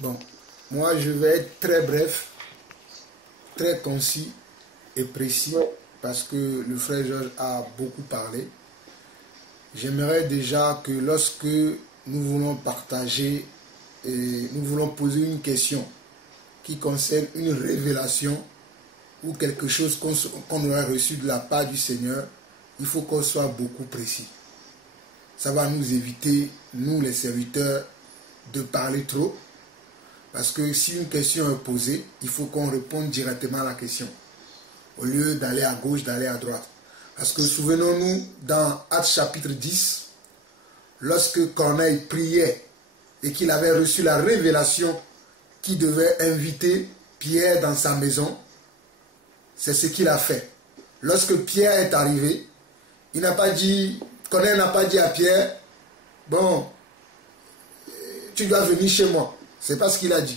Bon, moi je vais être très bref, très concis et précis parce que le frère Georges a beaucoup parlé. J'aimerais déjà que lorsque nous voulons partager et nous voulons poser une question qui concerne une révélation ou quelque chose qu'on aurait reçu de la part du Seigneur, il faut qu'on soit beaucoup précis. Ça va nous éviter, nous les serviteurs, de parler trop. Parce que si une question est posée, il faut qu'on réponde directement à la question. Au lieu d'aller à gauche, d'aller à droite. Parce que souvenons-nous, dans Actes chapitre 10, lorsque Corneille priait et qu'il avait reçu la révélation qu'il devait inviter Pierre dans sa maison, c'est ce qu'il a fait. Lorsque Pierre est arrivé, il n'a pas dit, Corneille n'a pas dit à Pierre, bon, tu dois venir chez moi. C'est pas ce qu'il a dit.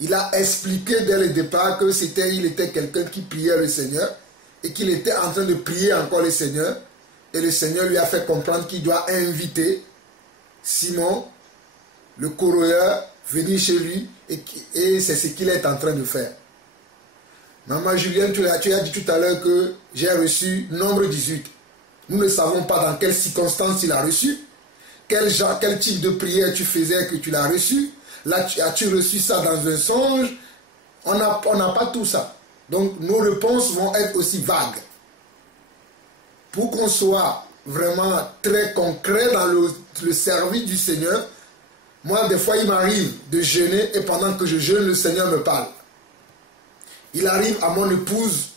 Il a expliqué dès le départ que il était quelqu'un qui priait le Seigneur et qu'il était en train de prier encore le Seigneur. Et le Seigneur lui a fait comprendre qu'il doit inviter Simon, le coureur, venir chez lui et c'est ce qu'il est en train de faire. Maman Julienne, tu as dit tout à l'heure que j'ai reçu nombre 18. Nous ne savons pas dans quelles circonstances il a reçu. Quel type de prière tu faisais que tu l'as reçu. Là, as-tu reçu ça dans un songe? On n'a pas tout ça. Donc, nos réponses vont être aussi vagues. Pour qu'on soit vraiment très concret dans le service du Seigneur, moi, des fois, il m'arrive de jeûner et pendant que je jeûne, le Seigneur me parle. Il arrive à mon épouse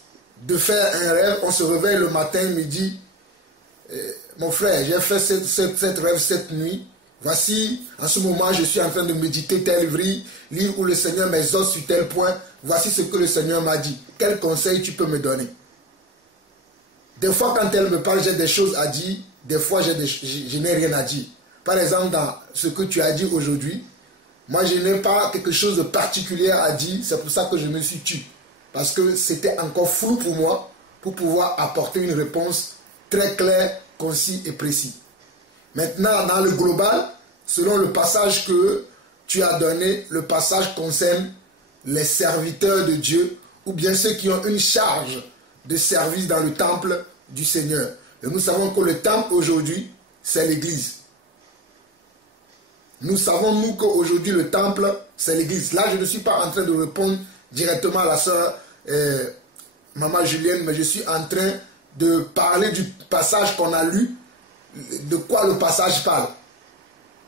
de faire un rêve. On se réveille le matin, il me dit, mon frère, j'ai fait cette rêve cette nuit. Voici, en ce moment, je suis en train de méditer tel livre où le Seigneur m'exhorte sur tel point. Voici ce que le Seigneur m'a dit. Quel conseil tu peux me donner? Des fois, quand elle me parle, j'ai des choses à dire. Des fois, je n'ai rien à dire. Par exemple, dans ce que tu as dit aujourd'hui, moi, je n'ai pas quelque chose de particulier à dire. C'est pour ça que je me suis tué. Parce que c'était encore flou pour moi pour pouvoir apporter une réponse très claire, concise et précise. Maintenant, dans le global, selon le passage que tu as donné, le passage concerne les serviteurs de Dieu ou bien ceux qui ont une charge de service dans le temple du Seigneur. Et nous savons que le temple aujourd'hui, c'est l'Église. Nous savons, nous, qu'aujourd'hui, le temple, c'est l'Église. Là, je ne suis pas en train de répondre directement à la sœur Maman Julienne, mais je suis en train de parler du passage qu'on a lu. De quoi le passage parle.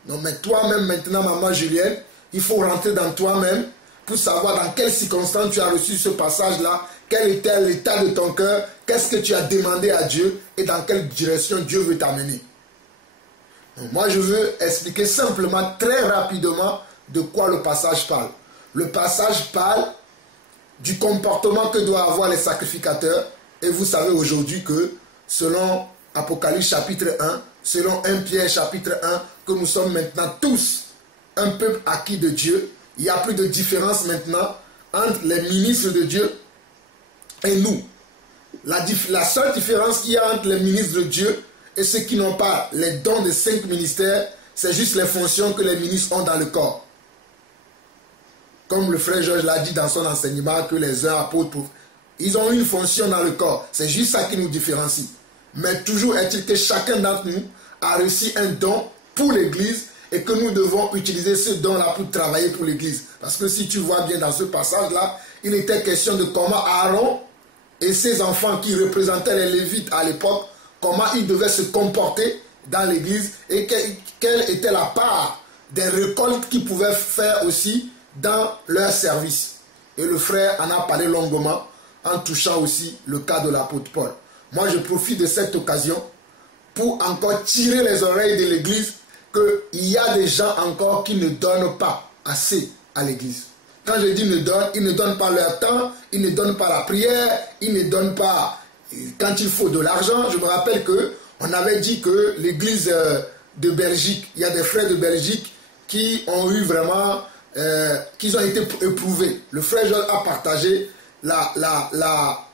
Non, mais toi-même, maintenant, Maman Julienne, il faut rentrer dans toi-même pour savoir dans quelles circonstances tu as reçu ce passage-là, quel était l'état de ton cœur, qu'est-ce que tu as demandé à Dieu et dans quelle direction Dieu veut t'amener. Moi, je veux expliquer simplement, très rapidement, de quoi le passage parle. Le passage parle du comportement que doivent avoir les sacrificateurs. Et vous savez aujourd'hui que, selon Apocalypse chapitre 1, selon 1 Pierre chapitre 1, que nous sommes maintenant tous un peuple acquis de Dieu. Il n'y a plus de différence maintenant entre les ministres de Dieu et nous. La seule différence qu'il y a entre les ministres de Dieu et ceux qui n'ont pas les dons des 5 ministères, c'est juste les fonctions que les ministres ont dans le corps. Comme le frère Georges l'a dit dans son enseignement, que les uns apôtres, ils ont une fonction dans le corps. C'est juste ça qui nous différencie. Mais toujours est-il que chacun d'entre nous a reçu un don pour l'Église et que nous devons utiliser ce don-là pour travailler pour l'Église. Parce que si tu vois bien dans ce passage-là, il était question de comment Aaron et ses enfants qui représentaient les Lévites à l'époque, comment ils devaient se comporter dans l'Église et quelle était la part des récoltes qu'ils pouvaient faire aussi dans leur service. Et le frère en a parlé longuement en touchant aussi le cas de l'apôtre Paul. Moi, je profite de cette occasion pour encore tirer les oreilles de l'Église qu'il y a des gens encore qui ne donnent pas assez à l'Église. Quand je dis ne donnent, ils ne donnent pas leur temps, ils ne donnent pas la prière, ils ne donnent pas quand il faut de l'argent. Je me rappelle qu'on avait dit que l'Église de Belgique, il y a des frères de Belgique qui ont eu vraiment, qui ont été éprouvés. Le frère Georges a partagé la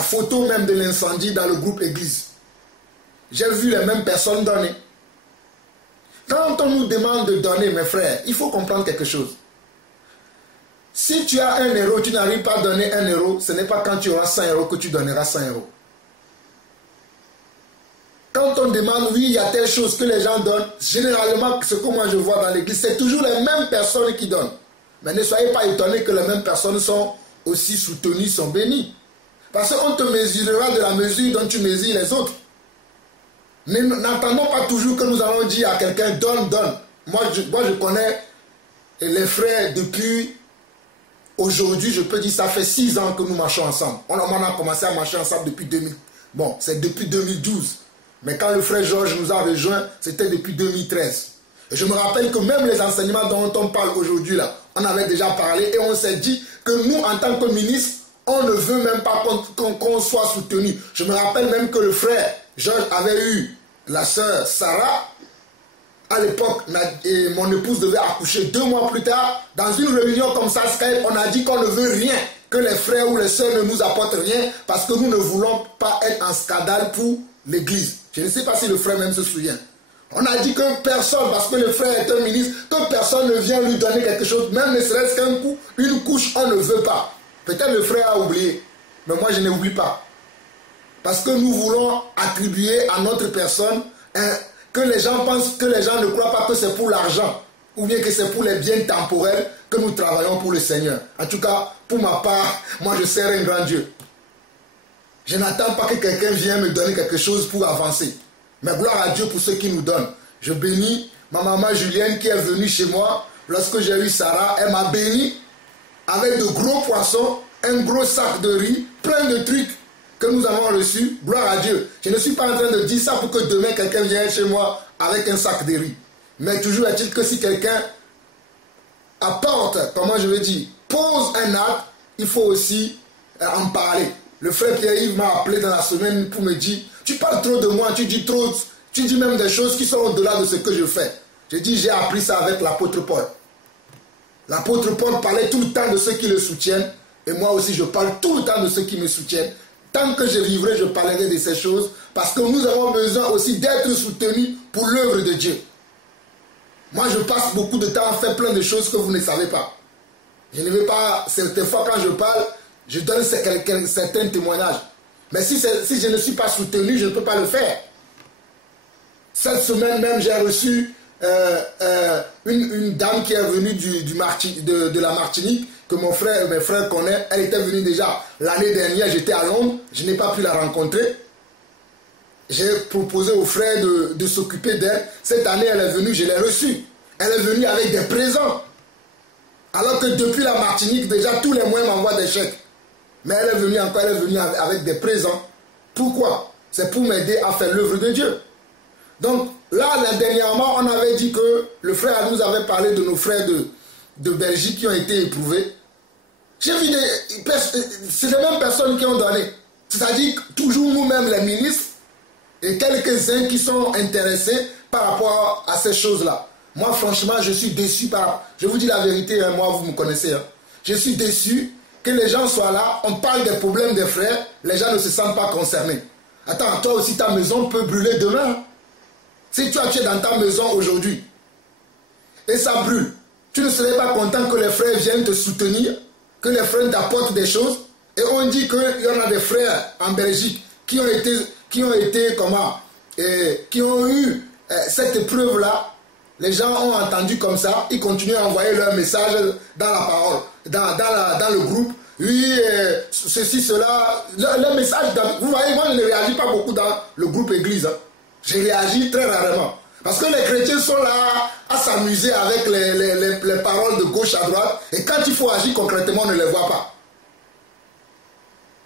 photo même de l'incendie dans le groupe Église. J'ai vu les mêmes personnes donner. Quand on nous demande de donner, mes frères, il faut comprendre quelque chose. Si tu as 1 euro, tu n'arrives pas à donner 1 euro, ce n'est pas quand tu auras 100 euros que tu donneras 100 euros. Quand on demande, oui, il y a telle chose que les gens donnent, généralement, ce que moi je vois dans l'église, c'est toujours les mêmes personnes qui donnent. Mais ne soyez pas étonnés que les mêmes personnes sont aussi soutenues, sont bénies. Parce qu'on te mesurera de la mesure dont tu mesures les autres. N'entendons pas toujours que nous allons dire à quelqu'un, donne, donne. Moi, je connais les frères depuis aujourd'hui, je peux dire, ça fait 6 ans que nous marchons ensemble. On a commencé à marcher ensemble depuis 2000. Bon, c'est depuis 2012. Mais quand le frère Georges nous a rejoints, c'était depuis 2013. Et je me rappelle que même les enseignements dont on parle aujourd'hui, là, on avait déjà parlé et on s'est dit que nous, en tant que ministres, on ne veut même pas qu'on soit soutenu. Je me rappelle même que le frère Georges avait eu la sœur Sarah. À l'époque, mon épouse devait accoucher 2 mois plus tard. Dans une réunion comme ça, Skype, on a dit qu'on ne veut rien, que les frères ou les sœurs ne nous apportent rien, parce que nous ne voulons pas être en scandale pour l'église. Je ne sais pas si le frère même se souvient. On a dit que personne, parce que le frère est un ministre, que personne ne vient lui donner quelque chose, même ne serait-ce qu'un coup, une couche, on ne veut pas. Peut-être le frère a oublié, mais moi je n'oublie pas. Parce que nous voulons attribuer à notre personne que les gens pensent, que les gens ne croient pas que c'est pour l'argent, ou bien que c'est pour les biens temporels que nous travaillons pour le Seigneur. En tout cas, pour ma part, moi je sers un grand Dieu. Je n'attends pas que quelqu'un vienne me donner quelque chose pour avancer. Mais gloire à Dieu pour ceux qui nous donnent. Je bénis ma maman Julienne qui est venue chez moi. Lorsque j'ai eu Sarah, elle m'a béni avec de gros poissons, un gros sac de riz, plein de trucs que nous avons reçus. Gloire à Dieu. Je ne suis pas en train de dire ça pour que demain quelqu'un vienne chez moi avec un sac de riz. Mais toujours est-il que si quelqu'un apporte, comment je veux dire, pose un acte, il faut aussi en parler. Le frère Pierre-Yves m'a appelé dans la semaine pour me dire, tu parles trop de moi, tu dis trop, tu dis même des choses qui sont au-delà de ce que je fais. J'ai dit, j'ai appris ça avec l'apôtre Paul. L'apôtre Paul parlait tout le temps de ceux qui le soutiennent, et moi aussi je parle tout le temps de ceux qui me soutiennent. Tant que je vivrai, je parlerai de ces choses, parce que nous avons besoin aussi d'être soutenus pour l'œuvre de Dieu. Moi je passe beaucoup de temps à faire plein de choses que vous ne savez pas. Je ne vais pas, certaines fois quand je parle, je donne certains témoignages. Mais si je ne suis pas soutenu, je ne peux pas le faire. Cette semaine même, j'ai reçu une dame qui est venue de la Martinique, que mes frères connaissent. Elle était venue déjà l'année dernière, j'étais à Londres, je n'ai pas pu la rencontrer. J'ai proposé aux frères de s'occuper d'elle. Cette année, elle est venue, je l'ai reçue. Elle est venue avec des présents. Alors que depuis la Martinique, déjà, tous les mois, elle m'envoie des chèques. Mais elle est venue encore, elle est venue avec des présents. Pourquoi? C'est pour m'aider à faire l'œuvre de Dieu. Donc là, dernièrement, on avait dit que le frère nous avait parlé de nos frères de Belgique qui ont été éprouvés. J'ai vu c'est les mêmes personnes qui ont donné. C'est-à-dire toujours nous-mêmes, les ministres, et quelques-uns qui sont intéressés par rapport à ces choses-là. Moi, franchement, je suis déçu Je vous dis la vérité, hein, moi, vous me connaissez. Hein. Je suis déçu que les gens soient là, on parle des problèmes des frères, les gens ne se sentent pas concernés. Attends, toi aussi ta maison peut brûler demain. Si tu es dans ta maison aujourd'hui et ça brûle, tu ne serais pas content que les frères viennent te soutenir, que les frères t'apportent des choses. Et on dit qu'il y en a des frères en Belgique qui ont eu cette épreuve-là. Les gens ont entendu comme ça, ils continuent à envoyer leur message dans la parole, dans le groupe. Oui, ceci, cela. Le message, vous voyez, moi je ne réagis pas beaucoup dans le groupe église. Hein. Je réagis très rarement. Parce que les chrétiens sont là à s'amuser avec les paroles de gauche à droite. Et quand il faut agir concrètement, on ne les voit pas.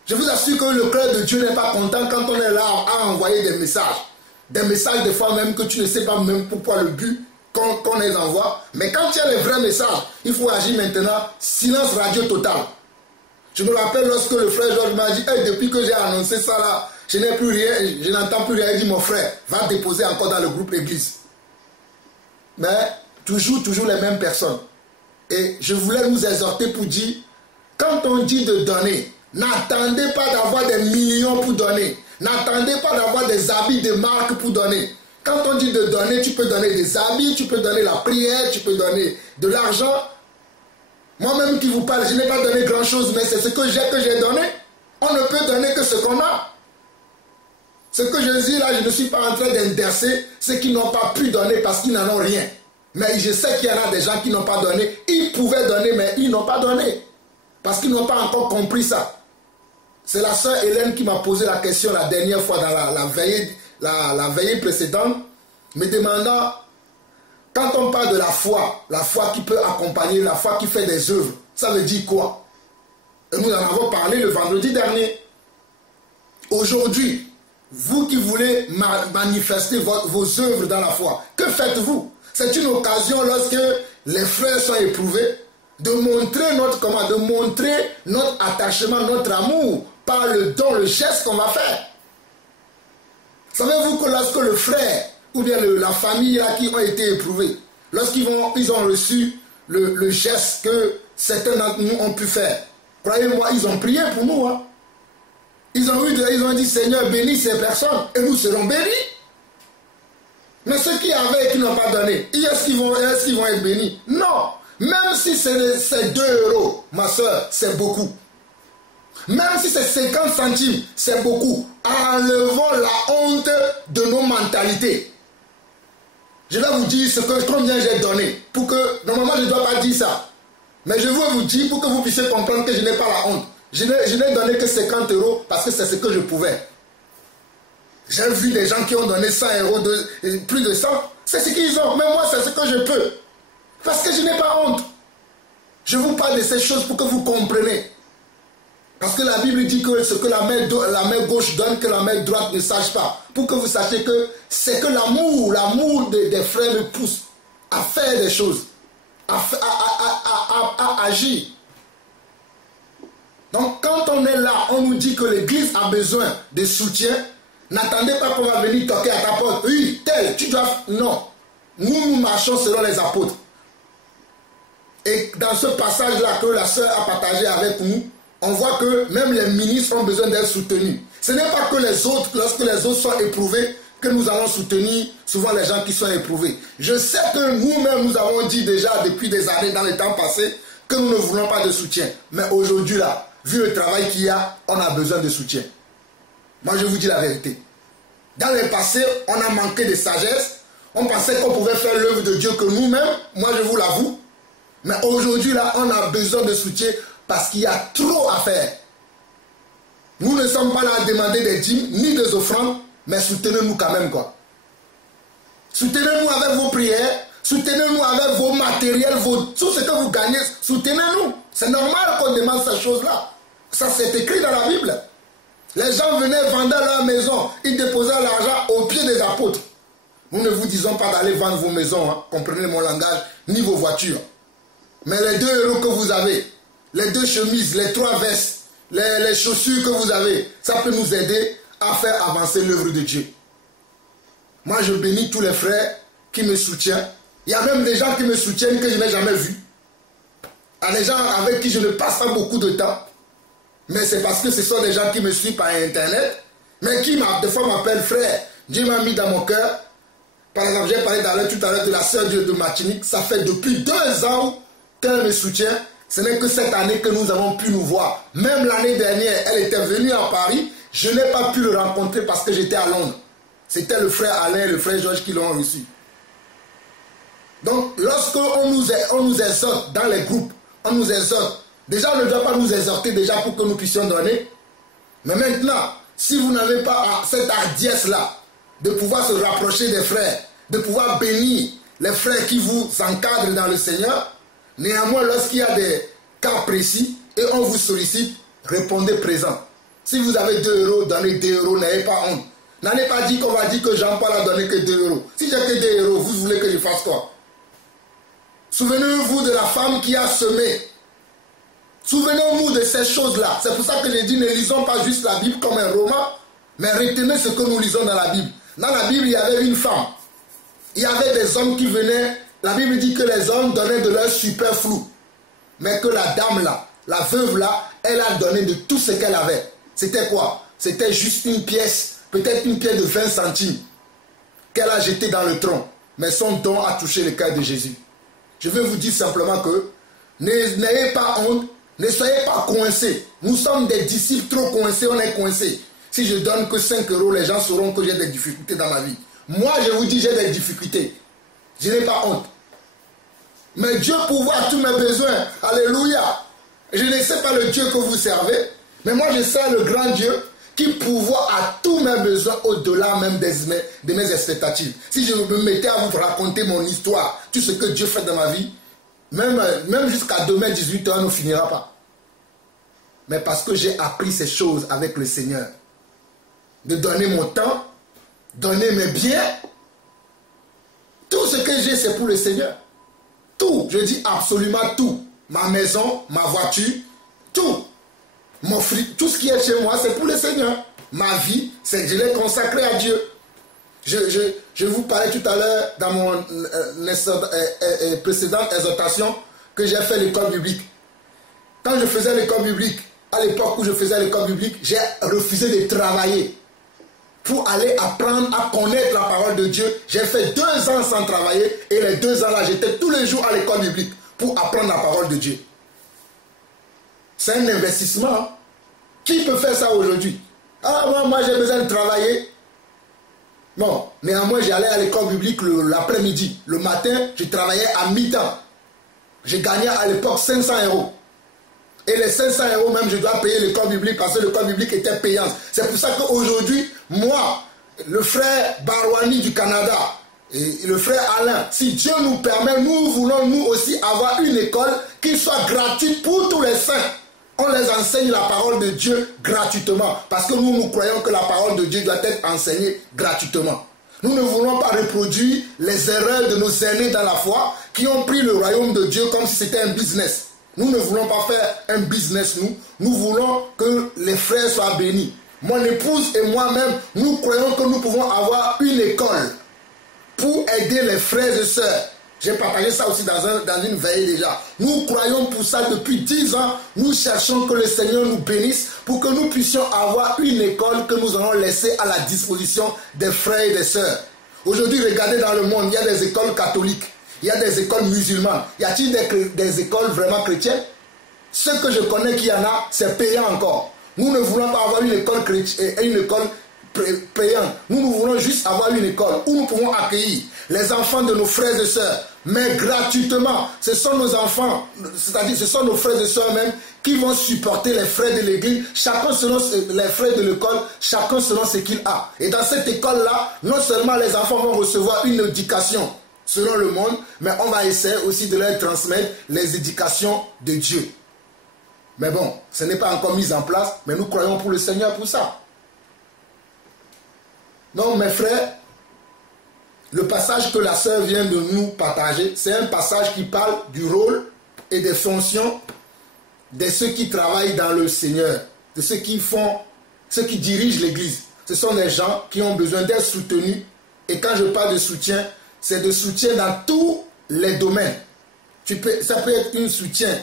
Je vous assure que le cœur de Dieu n'est pas content quand on est là à envoyer des messages. Des messages des fois même que tu ne sais pas même pourquoi le but qu'on les envoie. Mais quand il y a les vrais messages, il faut agir maintenant. Silence radio total. Je me rappelle lorsque le frère Georges m'a dit, hey, depuis que j'ai annoncé ça là, je n'ai plus rien, je n'entends plus rien. Il dit, mon frère, va déposer encore dans le groupe église. Mais toujours les mêmes personnes. Et je voulais nous exhorter pour dire, quand on dit de donner, n'attendez pas d'avoir des millions pour donner. N'attendez pas d'avoir des habits de marque pour donner. Quand on dit de donner, tu peux donner des habits, tu peux donner la prière, tu peux donner de l'argent. Moi-même qui vous parle, je n'ai pas donné grand-chose, mais c'est ce que j'ai donné. On ne peut donner que ce qu'on a. Ce que je dis là, je ne suis pas en train d'inverser ceux qui n'ont pas pu donner parce qu'ils n'en ont rien. Mais je sais qu'il y en a des gens qui n'ont pas donné. Ils pouvaient donner, mais ils n'ont pas donné. Parce qu'ils n'ont pas encore compris ça. C'est la sœur Hélène qui m'a posé la question la dernière fois dans la veillée précédente, me demandant, quand on parle de la foi qui peut accompagner, la foi qui fait des œuvres, ça veut dire quoi? Et nous en avons parlé le vendredi dernier. Aujourd'hui, vous qui voulez manifester vos œuvres dans la foi, que faites-vous? C'est une occasion lorsque les frères sont éprouvés de montrer notre attachement, notre amour par le don, le geste qu'on va faire. Savez-vous que lorsque le frère ou bien la famille là, qui ont été éprouvés, lorsqu'ils ont reçu le geste que certains d'entre nous ont pu faire, croyez-moi, ils ont prié pour nous. Hein. Ils ont dit, Seigneur, bénis ces personnes et nous serons bénis. Mais ceux qui avaient et qui n'ont pas donné, est-ce qu'ils vont être bénis? Non. Même si c'est 2 euros, ma soeur, c'est beaucoup. Même si c'est 50 centimes, c'est beaucoup. Enlevons la honte de nos mentalités. Je vais vous dire combien j'ai donné. Pour que, normalement, je ne dois pas dire ça. Mais je veux vous dire pour que vous puissiez comprendre que je n'ai pas la honte. Je n'ai donné que 50 euros parce que c'est ce que je pouvais. J'ai vu des gens qui ont donné 100 euros, plus de 100. C'est ce qu'ils ont. Mais moi, c'est ce que je peux. Parce que je n'ai pas honte. Je vous parle de ces choses pour que vous compreniez. Parce que la Bible dit que ce que la main gauche donne, que la main droite ne sache pas. Pour que vous sachiez que c'est que l'amour des frères me pousse à faire des choses, à agir. Donc quand on est là, on nous dit que l'église a besoin de soutien. N'attendez pas qu'on va venir toquer à ta porte. Oui, tel, tu dois... Non. Nous marchons selon les apôtres. Et dans ce passage-là que la sœur a partagé avec nous, on voit que même les ministres ont besoin d'être soutenus. Ce n'est pas que les autres, lorsque les autres sont éprouvés, que nous allons soutenir souvent les gens qui sont éprouvés. Je sais que nous-mêmes, nous avons dit déjà depuis des années, dans les temps passés, que nous ne voulons pas de soutien. Mais aujourd'hui, là, vu le travail qu'il y a, on a besoin de soutien. Moi, je vous dis la vérité. Dans le passé, on a manqué de sagesse. On pensait qu'on pouvait faire l'œuvre de Dieu que nous-mêmes. Moi, je vous l'avoue. Mais aujourd'hui, là, on a besoin de soutien parce qu'il y a trop à faire. Nous ne sommes pas là à demander des dîmes ni des offrandes, mais soutenez-nous quand même, quoi. Soutenez-nous avec vos prières, soutenez-nous avec vos matériels, tout ce que vous gagnez, soutenez-nous. C'est normal qu'on demande ces choses-là. Ça, c'est écrit dans la Bible. Les gens venaient vendre leur maison, ils déposaient l'argent aux pieds des apôtres. Nous ne vous disons pas d'aller vendre vos maisons, hein, comprenez mon langage, ni vos voitures. Mais les 2 euros que vous avez, les 2 chemises, les 3 vestes, les chaussures que vous avez, ça peut nous aider à faire avancer l'œuvre de Dieu. Moi, je bénis tous les frères qui me soutiennent. Il y a même des gens qui me soutiennent que je n'ai jamais vus. Il y a des gens avec qui je ne passe pas beaucoup de temps. Mais c'est parce que ce sont des gens qui me suivent par Internet, mais qui des fois m'appellent frère. Dieu m'a mis dans mon cœur. Par exemple, j'ai parlé tout à l'heure de la sœur de Martinique. Ça fait depuis 2 ans qu'elle me soutient. Ce n'est que cette année que nous avons pu nous voir. Même l'année dernière, elle était venue à Paris. Je n'ai pas pu le rencontrer parce que j'étais à Londres. C'était le frère Alain et le frère Georges qui l'ont reçu. Donc, lorsqu'on nous exhorte dans les groupes, on nous exhorte. Déjà, on ne doit pas nous exhorter déjà pour que nous puissions donner. Mais maintenant, si vous n'avez pas cette hardiesse-là de pouvoir se rapprocher des frères, de pouvoir bénir les frères qui vous encadrent dans le Seigneur, néanmoins, lorsqu'il y a des cas précis et on vous sollicite, répondez présent. Si vous avez 2 euros, donnez 2 euros, n'ayez pas honte. N'allez pas dire qu'on va dire que Jean-Paul a donné que 2 euros. Si j'ai que 2 euros, vous voulez que je fasse quoi? Souvenez-vous de la femme qui a semé. Souvenons-nous de ces choses-là. C'est pour ça que j'ai dit, ne lisons pas juste la Bible comme un roman, mais retenez ce que nous lisons dans la Bible. Dans la Bible, il y avait une femme. Il y avait des hommes qui venaient. La Bible dit que les hommes donnaient de leur superflu. Mais que la dame là, la veuve là, elle a donné de tout ce qu'elle avait. C'était quoi? C'était juste une pièce, peut-être une pièce de 20 centimes. qu'elle a jeté dans le tronc. Mais son don a touché le cœur de Jésus. Je veux vous dire simplement que n'ayez pas honte, ne soyez pas coincés. Nous sommes des disciples trop coincés, on est coincés. Si je donne que 5 euros, les gens sauront que j'ai des difficultés dans ma vie. Moi, je vous dis, j'ai des difficultés. Je n'ai pas honte. Mais Dieu pourvoit tous mes besoins. Alléluia. Je ne sais pas le Dieu que vous servez, mais moi je sers le grand Dieu qui pourvoit à tous mes besoins au-delà même de mes expectatives. Si je me mettais à vous raconter mon histoire, tout ce que Dieu fait dans ma vie, même jusqu'à demain 18h, on ne finira pas. Mais parce que j'ai appris ces choses avec le Seigneur. De donner mon temps, donner mes biens. Tout ce que j'ai, c'est pour le Seigneur. Tout, je dis absolument tout. Ma maison, ma voiture, tout. Tout ce qui est chez moi, c'est pour le Seigneur. Ma vie, je l'ai consacrée à Dieu. Je vous parlais tout à l'heure dans mon précédente exhortation que j'ai fait l'école biblique. Quand je faisais l'école biblique, à l'époque où je faisais l'école biblique, j'ai refusé de travailler pour aller apprendre à connaître la parole de Dieu. J'ai fait 2 ans sans travailler et les 2 ans là, j'étais tous les jours à l'école biblique pour apprendre la parole de Dieu. C'est un investissement. Qui peut faire ça aujourd'hui? Ah, moi j'ai besoin de travailler. Bon, néanmoins, j'allais à l'école biblique l'après-midi. Le matin, je travaillais à mi-temps. Je gagnais à l'époque 500 €. Et les 500 € même, je dois payer l'école biblique parce que l'école biblique était payante. C'est pour ça qu'aujourd'hui, moi, le frère Barwani du Canada et le frère Alain, si Dieu nous permet, nous voulons nous aussi avoir une école qui soit gratuite pour tous les saints. On les enseigne la parole de Dieu gratuitement. Parce que nous croyons que la parole de Dieu doit être enseignée gratuitement. Nous ne voulons pas reproduire les erreurs de nos aînés dans la foi qui ont pris le royaume de Dieu comme si c'était un business. Nous ne voulons pas faire un business, nous voulons que les frères soient bénis. Mon épouse et moi-même, nous croyons que nous pouvons avoir une école pour aider les frères et sœurs. J'ai partagé ça aussi dans une veille déjà. Nous croyons pour ça depuis 10 ans. Nous cherchons que le Seigneur nous bénisse pour que nous puissions avoir une école que nous allons laisser à la disposition des frères et des sœurs. Aujourd'hui, regardez dans le monde, il y a des écoles catholiques. Il y a des écoles musulmanes. Y a-t-il des écoles vraiment chrétiennes? Ce que je connais qu'il y en a, c'est payant encore. Nous ne voulons pas avoir une école chrétienne et une école payante. Nous voulons juste avoir une école où nous pouvons accueillir les enfants de nos frères et sœurs, mais gratuitement. Ce sont nos enfants, c'est-à-dire ce sont nos frères et sœurs même qui vont supporter les frais de l'église, chacun selon les frais de l'école, chacun selon ce qu'il a. Et dans cette école-là, non seulement les enfants vont recevoir une éducation selon le monde, mais on va essayer aussi de leur transmettre les éducations de Dieu. Mais bon, ce n'est pas encore mis en place, mais nous croyons pour le Seigneur pour ça. Donc mes frères, le passage que la sœur vient de nous partager, c'est un passage qui parle du rôle et des fonctions de ceux qui travaillent dans le Seigneur, de ceux qui dirigent l'église. Ce sont des gens qui ont besoin d'être soutenus. Et quand je parle de soutien, c'est de soutien dans tous les domaines. Ça peut être un soutien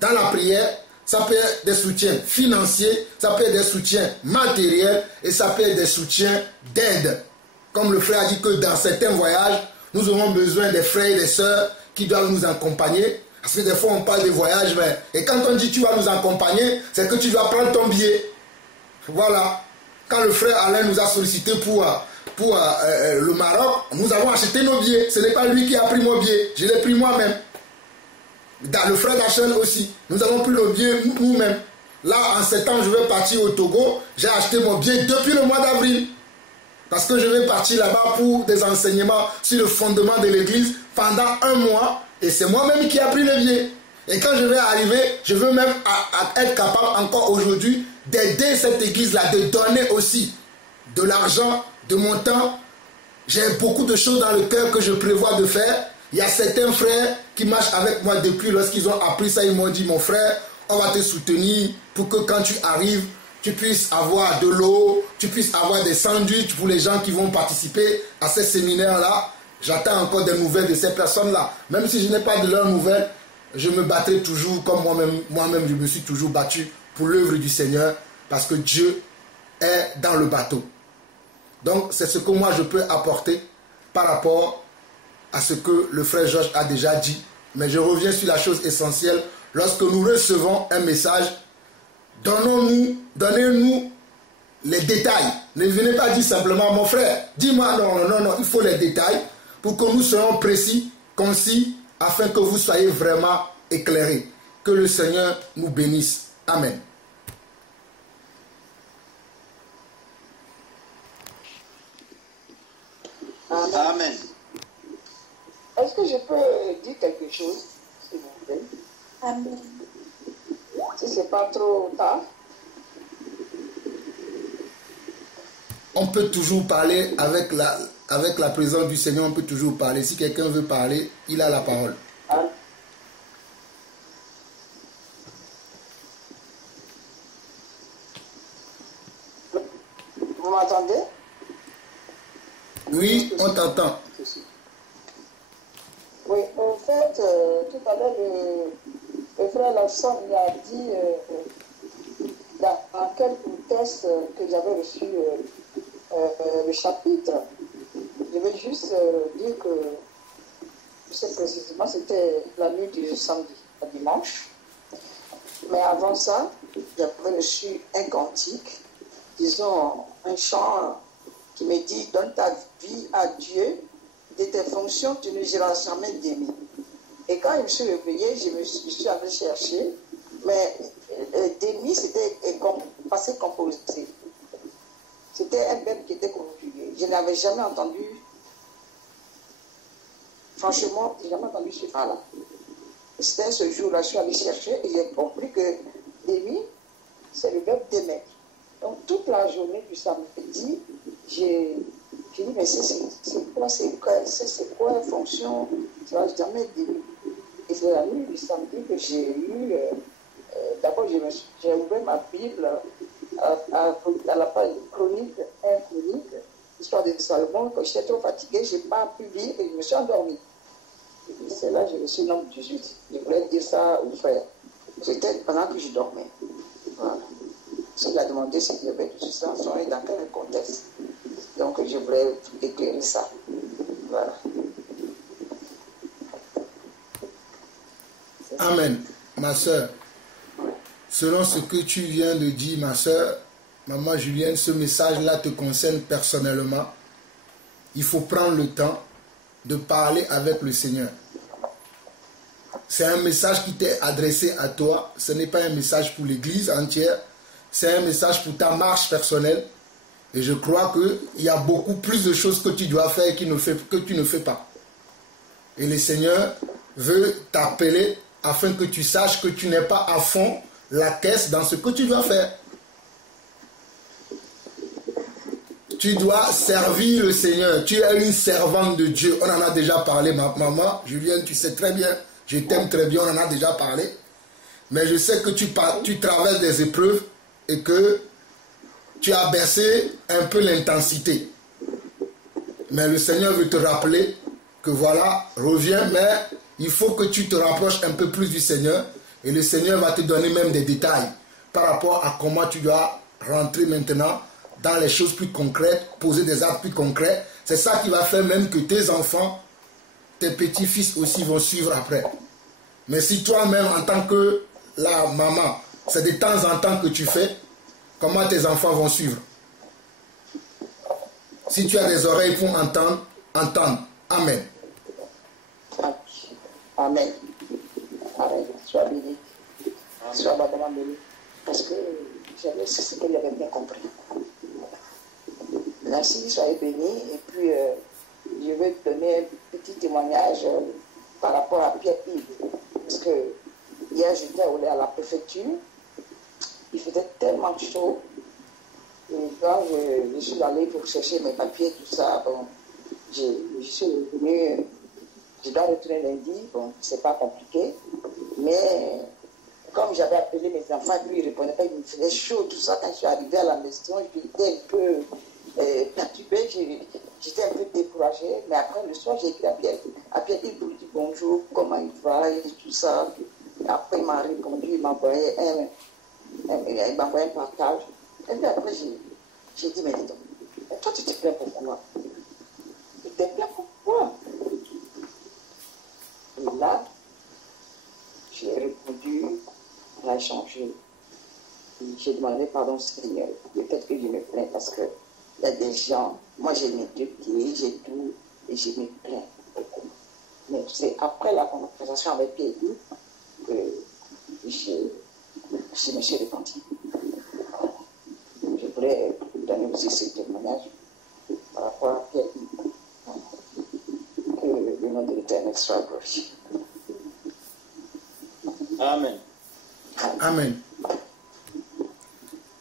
dans la prière, ça peut être des soutiens financiers, ça peut être des soutiens matériels et ça peut être des soutiens d'aide. Comme le frère a dit que dans certains voyages, nous aurons besoin des frères et des sœurs qui doivent nous accompagner. Parce que des fois on parle de voyage, et quand on dit tu vas nous accompagner, c'est que tu dois prendre ton billet. Voilà. Quand le frère Alain nous a sollicité pour le Maroc, nous avons acheté nos billets. Ce n'est pas lui qui a pris mon billet, je l'ai pris moi-même. Dans le frère Dachel aussi, nous avons pris le billet nous-mêmes. Là, en septembre, je vais partir au Togo. J'ai acheté mon billet depuis le mois d'avril. Parce que je vais partir là-bas pour des enseignements sur le fondement de l'église pendant 1 mois. Et c'est moi-même qui ai pris le billet. Et quand je vais arriver, je veux même être capable encore aujourd'hui d'aider cette église-là, de donner aussi de l'argent, de mon temps. J'ai beaucoup de choses dans le cœur que je prévois de faire. Il y a certains frères qui marchent avec moi depuis lorsqu'ils ont appris ça. Ils m'ont dit, mon frère, on va te soutenir pour que quand tu arrives, tu puisses avoir de l'eau, tu puisses avoir des sandwichs pour les gens qui vont participer à ces séminaires-là. J'attends encore des nouvelles de ces personnes-là. Même si je n'ai pas de leurs nouvelles, je me battrai toujours comme moi-même je me suis toujours battu pour l'œuvre du Seigneur parce que Dieu est dans le bateau. Donc, c'est ce que moi je peux apporter par rapport à ce que le frère Georges a déjà dit. Mais je reviens sur la chose essentielle. Lorsque nous recevons un message, donnez-nous les détails. Ne venez pas dire simplement, mon frère, dis-moi, non, il faut les détails pour que nous soyons précis, concis, afin que vous soyez vraiment éclairés. Que le Seigneur nous bénisse. Amen. Amen. Est-ce que je peux dire quelque chose, s'il vous plaît? Amen. Si ce n'est pas trop tard. On peut toujours parler avec la présence du Seigneur, on peut toujours parler. Si quelqu'un veut parler, il a la parole. Vous m'entendez? Oui, on t'entend. Oui, en fait, tout à l'heure, le frère Lawson a dit dans quel contexte que j'avais reçu le chapitre. Je vais juste dire que, je sais précisément, c'était la nuit du samedi à dimanche. Mais avant ça, j'avais reçu un cantique, disons un chant qui me dit « Donne ta vie à Dieu, de tes fonctions, tu ne giras jamais d'aimer. » Et quand je me suis réveillée, je suis allée chercher, mais Demi, c'était passé composé. C'était un verbe qui était conjugué. Je n'avais jamais entendu, franchement, je n'ai jamais entendu ce chant-là. C'était ce jour-là, je suis allée chercher et j'ai compris que Demi, c'est le verbe d'aimer. Donc toute la journée du samedi, j'ai dit, mais c'est quoi la fonction? Ça n'a jamais dit. Et c'est la nuit du samedi que j'ai eu, d'abord j'ai ouvert ma Bible à la page chronique, histoire de Salomon. Quand j'étais trop fatiguée, je n'ai pas pu lire et je me suis endormie. C'est là que j'ai reçu le nombre 18. Je voulais dire ça au frère. C'était pendant que je dormais. Voilà. Il a demandé si je devais tout ça, dans quel contexte. Donc je voulais éclairer ça. Voilà. Amen. Ma soeur, selon ce que tu viens de dire, ma soeur, maman Julienne, ce message-là te concerne personnellement. Il faut prendre le temps de parler avec le Seigneur. C'est un message qui t'est adressé à toi. Ce n'est pas un message pour l'Église entière. C'est un message pour ta marche personnelle. Et je crois qu'il y a beaucoup plus de choses que tu dois faire que tu ne fais pas. Et le Seigneur veut t'appeler afin que tu saches que tu n'es pas à fond la caisse dans ce que tu dois faire. Tu dois servir le Seigneur. Tu es une servante de Dieu. On en a déjà parlé, ma maman. Julienne, tu sais très bien. Je t'aime très bien, on en a déjà parlé. Mais je sais que tu traverses des épreuves et que tu as baissé un peu l'intensité. Mais le Seigneur veut te rappeler que voilà, reviens, mais il faut que tu te rapproches un peu plus du Seigneur. Et le Seigneur va te donner même des détails par rapport à comment tu dois rentrer maintenant dans les choses plus concrètes, poser des actes plus concrets. C'est ça qui va faire même que tes enfants, tes petits-fils aussi vont suivre après. Mais si toi-même, en tant que la maman, c'est de temps en temps que tu fais, comment tes enfants vont suivre? Si tu as des oreilles pour entendre, entendre. Amen. Amen. Amen. Sois béni. Sois vraiment béni. Parce que j'avais ce qu'elle avait bien compris. Merci, soyez bénis. Et puis, je vais te donner un petit témoignage par rapport à Pierre-Yves. Parce que hier, j'étais allé à la préfecture. Il faisait tellement chaud. Et quand je suis allé pour chercher mes papiers, tout ça, bon, je suis revenu. Je dois retourner lundi. Bon, c'est pas compliqué. Mais comme j'avais appelé mes enfants, puis ils ne répondaient pas, il me faisait chaud, tout ça. Quand je suis arrivé à la maison, j'étais un peu perturbée, j'étais un peu découragée. Mais après, le soir, j'ai écrit à Pierre. À Pierre, il me dit bonjour, comment il va, et tout ça. Et après, il m'a répondu, il m'a envoyé un partage. Et puis après, j'ai dit, mais dis donc, Mais toi, tu te plains pourquoi? Tu te plains pourquoi? Et là, j'ai répondu, on a échangé. J'ai demandé pardon, Seigneur. Peut-être que je me plains parce que il y a des gens, moi j'ai mes deux pieds, j'ai tout, et je me plains beaucoup. Mais c'est après la conversation avec Pierre-Louis que je me suis repenti. Je voudrais donner aussi ce témoignage par rapport à Pierre-Louis. Que le nom de l'Éternel soit glorifié. Amen. Amen.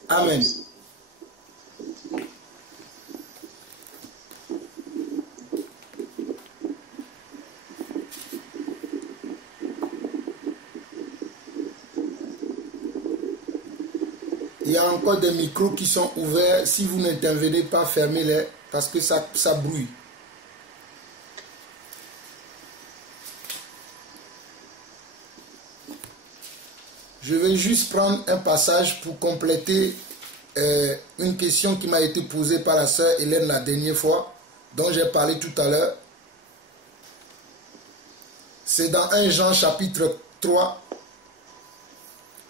Amen. Il y a encore des micros qui sont ouverts. Si vous n'intervenez pas, fermez-les parce que ça brouille. Je vais juste prendre un passage pour compléter une question qui m'a été posée par la sœur Hélène la dernière fois, dont j'ai parlé tout à l'heure. C'est dans 1 Jean chapitre 3.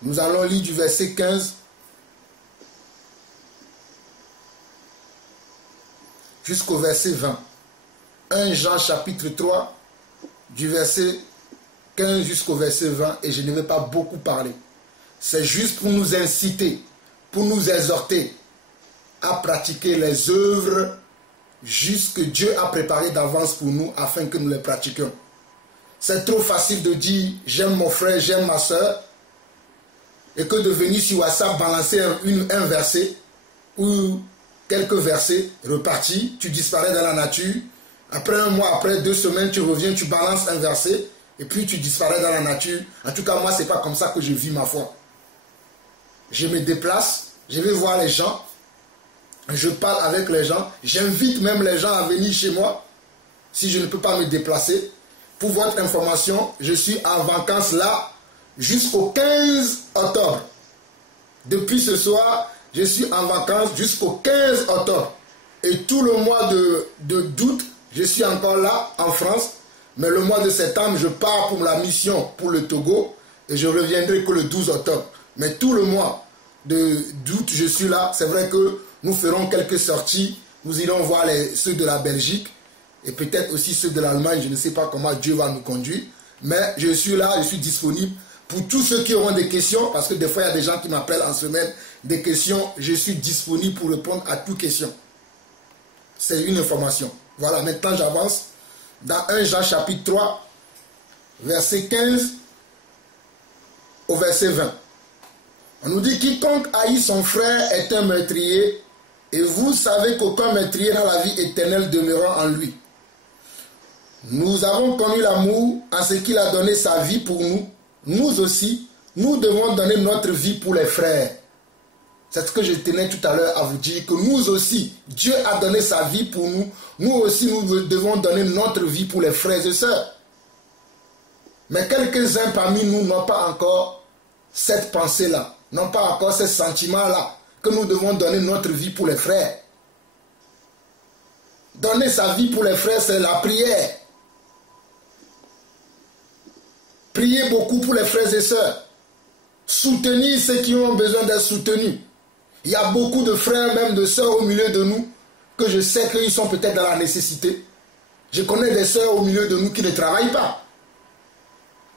Nous allons lire du verset 15 jusqu'au verset 20. 1 Jean chapitre 3, du verset 15 jusqu'au verset 20, et je ne vais pas beaucoup parler. C'est juste pour nous inciter, pour nous exhorter à pratiquer les œuvres justes que Dieu a préparées d'avance pour nous afin que nous les pratiquions. C'est trop facile de dire j'aime mon frère, j'aime ma soeur, et que de venir sur WhatsApp balancer un verset ou quelques versets, reparti, tu disparais dans la nature. Après un mois, après 2 semaines, tu reviens, tu balances un verset et puis tu disparais dans la nature. En tout cas, moi, c'est pas comme ça que je vis ma foi. Je me déplace, je vais voir les gens, je parle avec les gens, j'invite même les gens à venir chez moi si je ne peux pas me déplacer. Pour votre information, je suis en vacances là jusqu'au 15 octobre. Depuis ce soir, je suis en vacances jusqu'au 15 octobre. Et tout le mois d'août, je suis encore là en France. Mais le mois de septembre, je pars pour la mission pour le Togo. Et je reviendrai que le 12 octobre. Mais tout le mois d'août, je suis là. C'est vrai que nous ferons quelques sorties. Nous irons voir ceux de la Belgique. Et peut-être aussi ceux de l'Allemagne. Je ne sais pas comment Dieu va nous conduire. Mais je suis là, je suis disponible. Pour tous ceux qui auront des questions, parce que des fois il y a des gens qui m'appellent en semaine, des questions, je suis disponible pour répondre à toutes questions. C'est une information. Voilà, maintenant j'avance. Dans 1 Jean chapitre 3, verset 15 au verset 20. On nous dit quiconque haït son frère est un meurtrier, et vous savez qu'aucun meurtrier dans la vie éternelle demeurant en lui. Nous avons connu l'amour en ce qu'il a donné sa vie pour nous. Nous aussi, nous devons donner notre vie pour les frères. C'est ce que je tenais tout à l'heure à vous dire, que nous aussi, Dieu a donné sa vie pour nous. Nous aussi, nous devons donner notre vie pour les frères et sœurs. Mais quelques-uns parmi nous n'ont pas encore cette pensée-là, n'ont pas encore ce sentiment-là, que nous devons donner notre vie pour les frères. Donner sa vie pour les frères, c'est la prière. Priez beaucoup pour les frères et sœurs. Soutenir ceux qui ont besoin d'être soutenus. Il y a beaucoup de frères, même de sœurs au milieu de nous, que je sais qu'ils sont peut-être dans la nécessité. Je connais des sœurs au milieu de nous qui ne travaillent pas.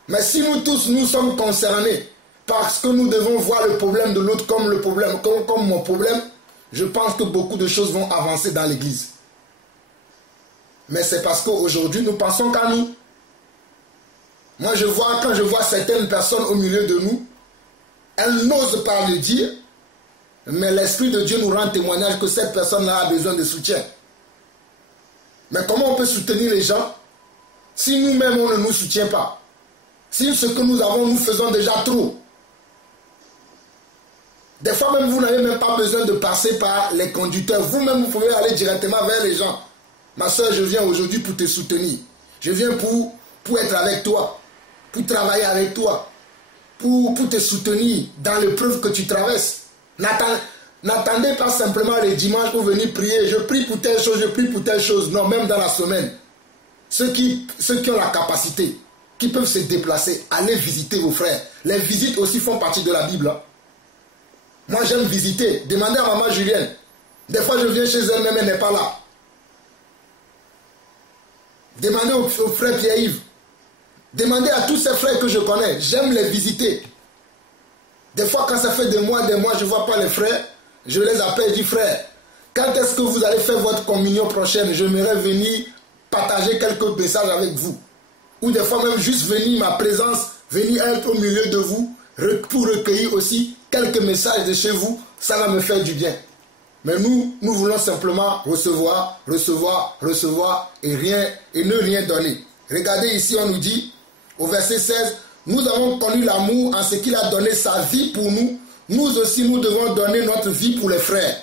Mais si nous tous, nous sommes concernés, parce que nous devons voir le problème de l'autre comme le problème, comme mon problème, je pense que beaucoup de choses vont avancer dans l'église. Mais c'est parce qu'aujourd'hui, nous pensons qu'à nous. Moi, quand je vois certaines personnes au milieu de nous, elles n'osent pas le dire, mais l'Esprit de Dieu nous rend témoignage que cette personne-là a besoin de soutien. Mais comment on peut soutenir les gens si nous-mêmes on ne nous soutient pas? Si ce que nous avons, nous faisons déjà trop. Des fois même, vous n'avez même pas besoin de passer par les conducteurs. Vous-même, vous pouvez aller directement vers les gens. Ma soeur, je viens aujourd'hui pour te soutenir. Je viens pour être avec toi, pour travailler avec toi, pour te soutenir dans l'épreuve que tu traverses. N'attendez pas simplement les dimanches pour venir prier. Je prie pour telle chose, je prie pour telle chose. Non, même dans la semaine. Ceux qui ont la capacité, qui peuvent se déplacer, allez visiter vos frères. Les visites aussi font partie de la Bible. Hein. Moi, j'aime visiter. Demandez à maman Julienne. Des fois, je viens chez elle, même elle n'est pas là. Demandez au frère Pierre-Yves. Demandez à tous ces frères que je connais. J'aime les visiter. Des fois, quand ça fait des mois, je ne vois pas les frères, je les appelle et je dis, frère, quand est-ce que vous allez faire votre communion prochaine? J'aimerais venir partager quelques messages avec vous. Ou des fois même juste venir, ma présence, venir être au milieu de vous pour recueillir aussi quelques messages de chez vous. Ça va me faire du bien. Mais nous voulons simplement recevoir et ne rien donner. Regardez ici, on nous dit, au verset 16, nous avons connu l'amour en ce qu'il a donné sa vie pour nous. Nous aussi, nous devons donner notre vie pour les frères.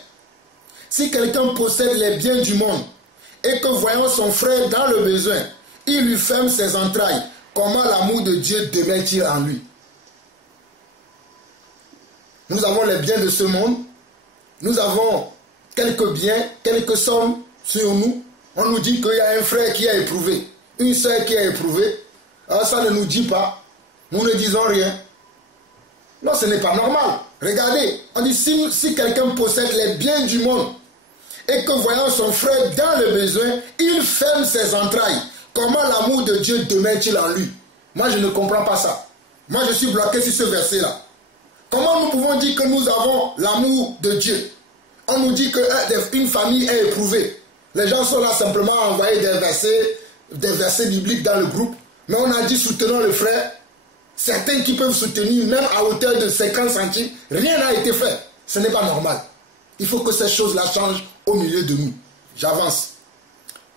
Si quelqu'un possède les biens du monde et que voyant son frère dans le besoin, il lui ferme ses entrailles, comment l'amour de Dieu demeure-t-il en lui? Nous avons les biens de ce monde. Nous avons quelques biens, quelques sommes sur nous. On nous dit qu'il y a un frère qui a éprouvé, une soeur qui a éprouvé. Alors ça ne nous dit pas. Nous ne disons rien. Non, ce n'est pas normal. Regardez, on dit si quelqu'un possède les biens du monde et que voyant son frère dans le besoin, il ferme ses entrailles, comment l'amour de Dieu demeure-t-il en lui? Moi, je ne comprends pas ça. Moi, je suis bloqué sur ce verset-là. Comment nous pouvons dire que nous avons l'amour de Dieu? On nous dit qu'une famille est éprouvée. Les gens sont là simplement à envoyer des versets bibliques dans le groupe. Mais on a dit soutenons le frère. Certains qui peuvent soutenir même à hauteur de 50 centimes, rien n'a été fait. Ce n'est pas normal. Il faut que ces choses-là changent au milieu de nous. J'avance.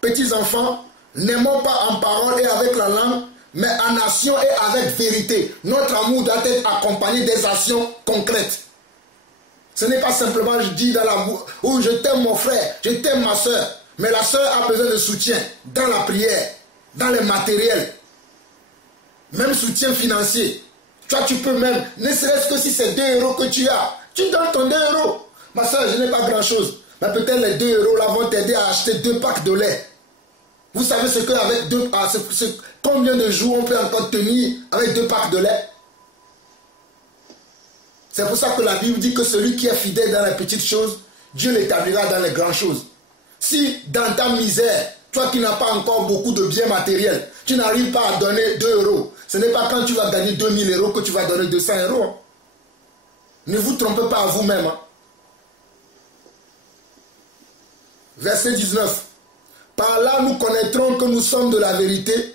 Petits enfants, n'aimons pas en parole et avec la langue, mais en action et avec vérité. Notre amour doit être accompagné des actions concrètes. Ce n'est pas simplement je dis dans la bouche, oh je t'aime mon frère, je t'aime ma soeur. Mais la soeur a besoin de soutien dans la prière, dans le matériel. Même soutien financier. Toi, tu peux même, ne serait-ce que si c'est 2 € que tu as, tu donnes ton 2 €. Ma soeur, je n'ai pas grand-chose. Mais peut-être les 2 € là vont t'aider à acheter 2 packs de lait. Vous savez ce qu'avec combien de jours on peut encore tenir avec 2 packs de lait? C'est pour ça que la Bible dit que celui qui est fidèle dans les petites choses, Dieu l'établira dans les grandes choses. Si dans ta misère, toi qui n'as pas encore beaucoup de biens matériels, tu n'arrives pas à donner 2 €. Ce n'est pas quand tu vas gagner 2000 € que tu vas donner 200 €. Ne vous trompez pas à vous-même. Hein. Verset 19. Par là, nous connaîtrons que nous sommes de la vérité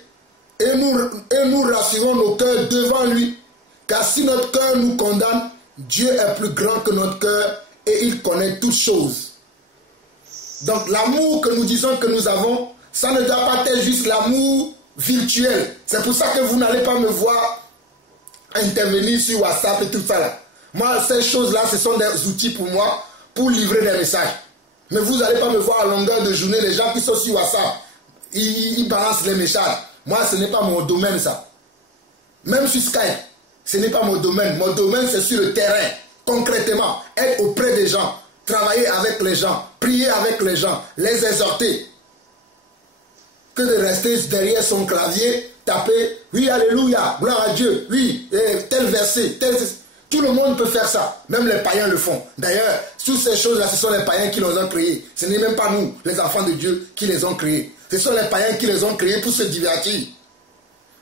et nous rassurons nos cœurs devant lui. Car si notre cœur nous condamne, Dieu est plus grand que notre cœur et il connaît toutes choses. Donc l'amour que nous disons que nous avons, ça ne doit pas être juste l'amour virtuel. C'est pour ça que vous n'allez pas me voir intervenir sur WhatsApp et tout ça là. Moi, ces choses-là, ce sont des outils pour moi pour livrer des messages. Mais vous n'allez pas me voir à longueur de journée, les gens qui sont sur WhatsApp, ils balancent les messages. Moi, ce n'est pas mon domaine ça. Même sur Skype, ce n'est pas mon domaine. Mon domaine, c'est sur le terrain, concrètement, être auprès des gens, travailler avec les gens, prier avec les gens, les exhorter. Que de rester derrière son clavier, taper, oui, alléluia, gloire à Dieu, oui, tel verset, tel... Tout le monde peut faire ça, même les païens le font. D'ailleurs, toutes ces choses-là, ce sont les païens qui les ont créées. Ce n'est même pas nous, les enfants de Dieu, qui les ont créées. Ce sont les païens qui les ont créées pour se divertir.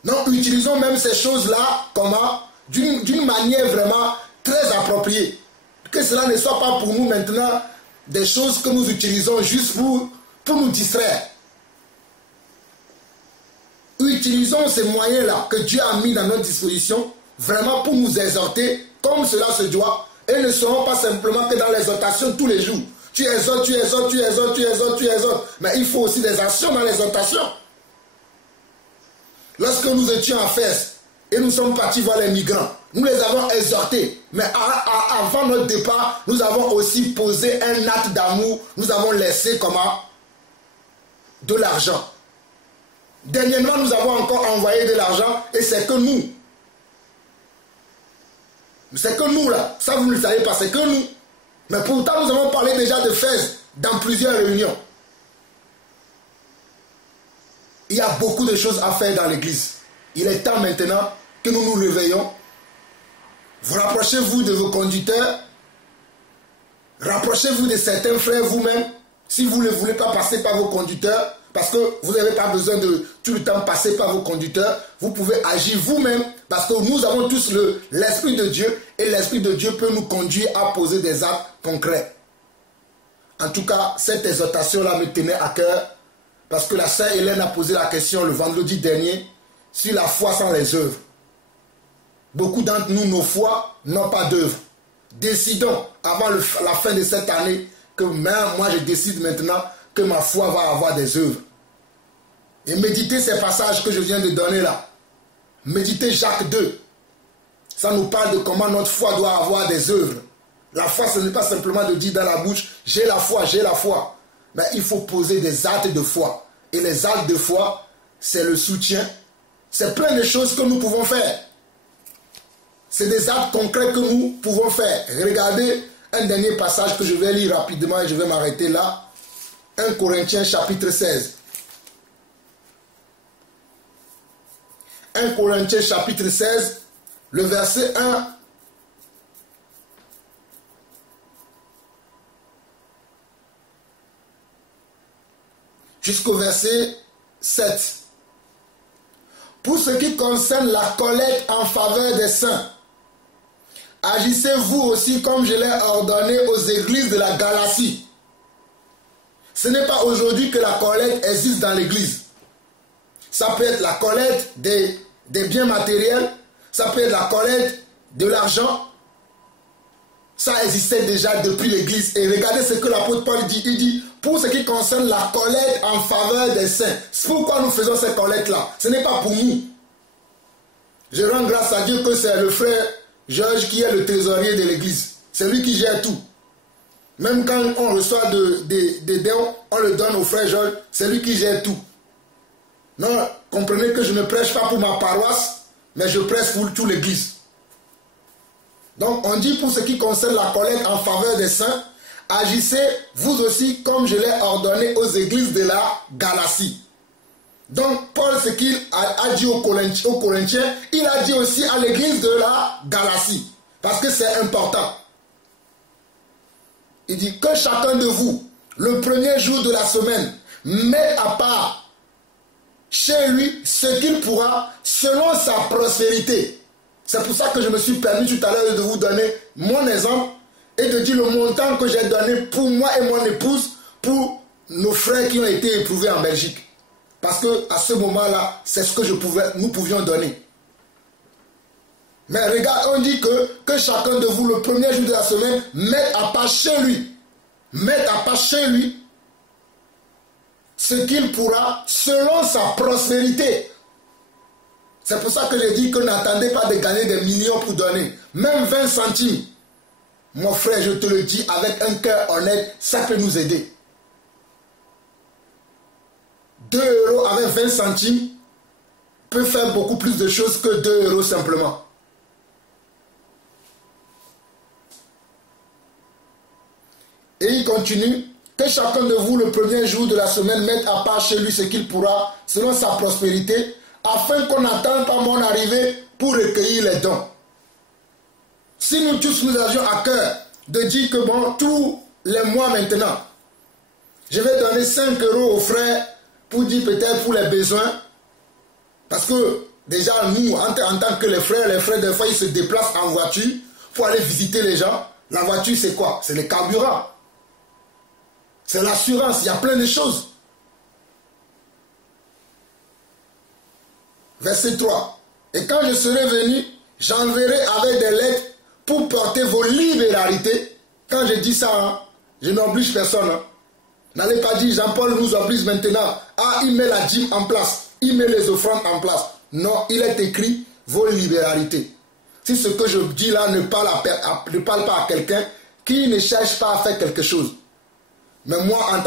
Donc, utilisons même ces choses-là comment d'une manière vraiment très appropriée. Que cela ne soit pas pour nous maintenant des choses que nous utilisons juste pour nous distraire. Utilisons ces moyens-là que Dieu a mis dans notre disposition vraiment pour nous exhorter comme cela se doit et ne serons pas simplement que dans l'exhortation tous les jours. Tu exhortes, tu exhortes, tu exhortes, tu exhortes, tu exhortes. Mais il faut aussi des actions dans l'exhortation. Lorsque nous étions à Fès et nous sommes partis voir les migrants, nous les avons exhortés. Mais avant notre départ, nous avons aussi posé un acte d'amour. Nous avons laissé comment? De l'argent. Dernièrement, nous avons encore envoyé de l'argent et c'est que nous. C'est que nous là. Ça vous ne le savez pas, c'est que nous. Mais pourtant, nous avons parlé déjà de Fès dans plusieurs réunions. Il y a beaucoup de choses à faire dans l'église. Il est temps maintenant que nous nous réveillons. Vous rapprochez-vous de vos conducteurs. Rapprochez-vous de certains frères vous-même. Si vous ne voulez pas passer par vos conducteurs, parce que vous n'avez pas besoin de tout le temps passer par vos conducteurs, vous pouvez agir vous-même, parce que nous avons tous l'Esprit de Dieu, et l'Esprit de Dieu peut nous conduire à poser des actes concrets. En tout cas, cette exhortation-là me tenait à cœur, parce que la sœur Hélène a posé la question le vendredi dernier sur la foi sans les œuvres. Beaucoup d'entre nous, nos foi n'ont pas d'œuvre. Décidons avant la fin de cette année que même moi je décide maintenant que ma foi va avoir des œuvres. Et méditez ces passages que je viens de donner là. Méditez Jacques 2. Ça nous parle de comment notre foi doit avoir des œuvres. La foi, ce n'est pas simplement de dire dans la bouche, j'ai la foi, j'ai la foi. Mais il faut poser des actes de foi. Et les actes de foi, c'est le soutien. C'est plein de choses que nous pouvons faire. C'est des actes concrets que nous pouvons faire. Regardez un dernier passage que je vais lire rapidement et je vais m'arrêter là. 1 Corinthiens chapitre 16. 1 Corinthiens chapitre 16, le verset 1. Jusqu'au verset 7. Pour ce qui concerne la collecte en faveur des saints, agissez vous aussi comme je l'ai ordonné aux églises de la Galatie. Ce n'est pas aujourd'hui que la collecte existe dans l'église. Ça peut être la collecte des biens matériels, ça peut être la collecte de l'argent. Ça existait déjà depuis l'église. Et regardez ce que l'apôtre Paul dit. Il dit, pour ce qui concerne la collecte en faveur des saints. C'est pourquoi nous faisons cette collecte-là. Ce n'est pas pour nous. Je rends grâce à Dieu que c'est le frère Georges qui est le trésorier de l'église. C'est lui qui gère tout. Même quand on reçoit des dons, on le donne au frère Georges. C'est lui qui gère tout. Non, comprenez que je ne prêche pas pour ma paroisse, mais je prêche pour toute l'église. Donc on dit pour ce qui concerne la collecte en faveur des saints, agissez vous aussi comme je l'ai ordonné aux églises de la Galatie. Donc Paul, ce qu'il a dit aux Corinthiens, il a dit aussi à l'église de la Galatie. Parce que c'est important. Il dit que chacun de vous, le premier jour de la semaine, mette à part chez lui ce qu'il pourra selon sa prospérité. C'est pour ça que je me suis permis tout à l'heure de vous donner mon exemple et de dire le montant que j'ai donné pour moi et mon épouse pour nos frères qui ont été éprouvés en Belgique. Parce qu'à ce moment-là, c'est ce que nous pouvions donner. Mais regarde, on dit que chacun de vous, le premier jour de la semaine, mette à part chez lui. Mette à part chez lui ce qu'il pourra selon sa prospérité. C'est pour ça que je dis que n'attendez pas de gagner des millions pour donner. Même 20 centimes. Mon frère, je te le dis avec un cœur honnête, ça peut nous aider. 2 € avec 20 centimes peut faire beaucoup plus de choses que 2 € simplement. Et il continue, que chacun de vous le premier jour de la semaine mette à part chez lui ce qu'il pourra selon sa prospérité, afin qu'on n'attende pas mon arrivée pour recueillir les dons. Si nous tous nous avions à cœur de dire que bon, tous les mois maintenant, je vais donner 5 € aux frères pour dire peut-être pour les besoins, parce que déjà nous, en tant que les frères des fois ils se déplacent en voiture pour aller visiter les gens. La voiture c'est quoi? C'est le carburant. C'est l'assurance, il y a plein de choses. Verset 3. Et quand je serai venu, j'enverrai avec des lettres pour porter vos libéralités. Quand je dis ça, hein, je n'oblige personne. Hein. N'allez pas dire Jean-Paul nous oblige maintenant. Ah, il met la dîme en place. Il met les offrandes en place. Non, il est écrit vos libéralités. Si ce que je dis là ne parle pas à quelqu'un qui ne cherche pas à faire quelque chose. Mais moi, en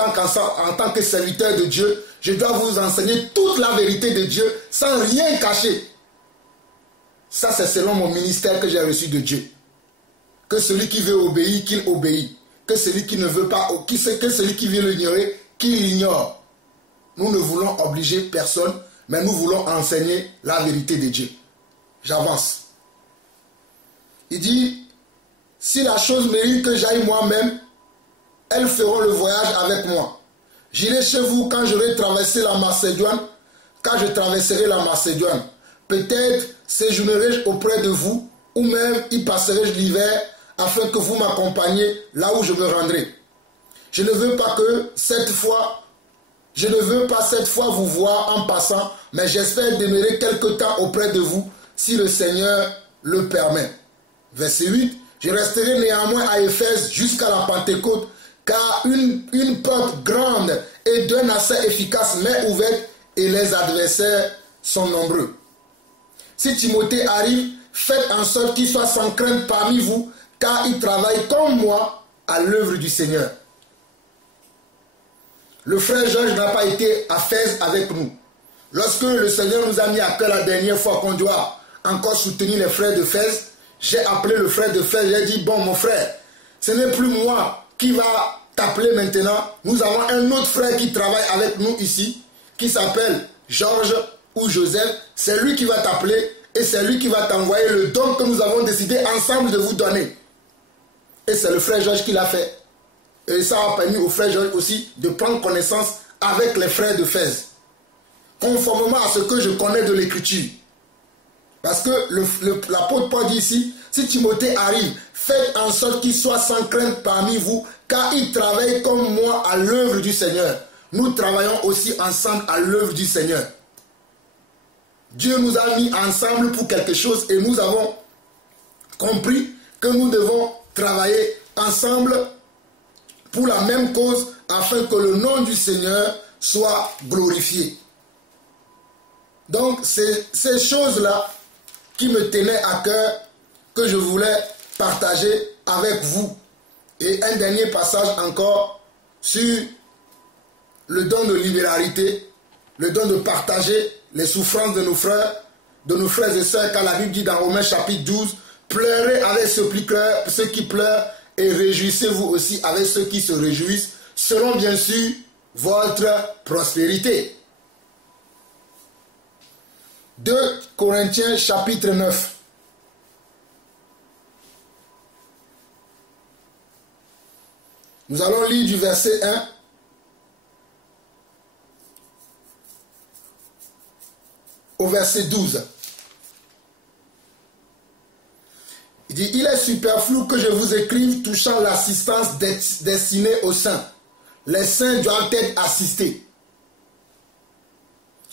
tant que serviteur de Dieu, je dois vous enseigner toute la vérité de Dieu sans rien cacher. Ça, c'est selon mon ministère que j'ai reçu de Dieu. Que celui qui veut obéir, qu'il obéit. que celui qui ne veut pas, que celui qui veut l'ignorer, qu'il l'ignore. Nous ne voulons obliger personne, mais nous voulons enseigner la vérité de Dieu. J'avance. Il dit, si la chose mérite que j'aille moi-même, elles feront le voyage avec moi. J'irai chez vous quand j'aurai traversé la Macédoine, quand je traverserai la Macédoine. Peut-être séjournerai-je auprès de vous, ou même y passerai-je l'hiver, afin que vous m'accompagniez là où je me rendrai. Je ne veux pas cette fois vous voir en passant, mais j'espère demeurer quelque temps auprès de vous, si le Seigneur le permet. Verset 8. Je resterai néanmoins à Éphèse jusqu'à la Pentecôte, car une porte grande et d'un accès efficace m'est ouverte et les adversaires sont nombreux. Si Timothée arrive, faites en sorte qu'il soit sans crainte parmi vous, car il travaille comme moi à l'œuvre du Seigneur. Le frère Georges n'a pas été à Fès avec nous. Lorsque le Seigneur nous a mis à cœur la dernière fois qu'on doit encore soutenir les frères de Fès, j'ai appelé le frère de Fès, j'ai dit, bon mon frère, ce n'est plus moi qui va t'appeler maintenant. Nous avons un autre frère qui travaille avec nous ici, qui s'appelle Georges ou Joseph. C'est lui qui va t'appeler et c'est lui qui va t'envoyer le don que nous avons décidé ensemble de vous donner. Et c'est le frère Georges qui l'a fait. Et ça a permis au frère Georges aussi de prendre connaissance avec les frères de Fès, conformément à ce que je connais de l'écriture. Parce que l'apôtre Paul dit ici, si Timothée arrive, faites en sorte qu'il soit sans crainte parmi vous, car il travaille comme moi à l'œuvre du Seigneur. Nous travaillons aussi ensemble à l'œuvre du Seigneur. Dieu nous a mis ensemble pour quelque chose et nous avons compris que nous devons travailler ensemble pour la même cause afin que le nom du Seigneur soit glorifié. Donc c'est ces choses-là qui me tenaient à cœur que je voulais partager avec vous. Et un dernier passage encore sur le don de libéralité, le don de partager les souffrances de nos frères et sœurs, car la Bible dit dans Romains chapitre 12, pleurez avec ceux qui pleurent et réjouissez-vous aussi avec ceux qui se réjouissent, selon bien sûr votre prospérité. 2 Corinthiens chapitre 9. Nous allons lire du verset 1 au verset 12. Il dit, il est superflu que je vous écrive touchant l'assistance destinée aux saints. Les saints doivent être assistés.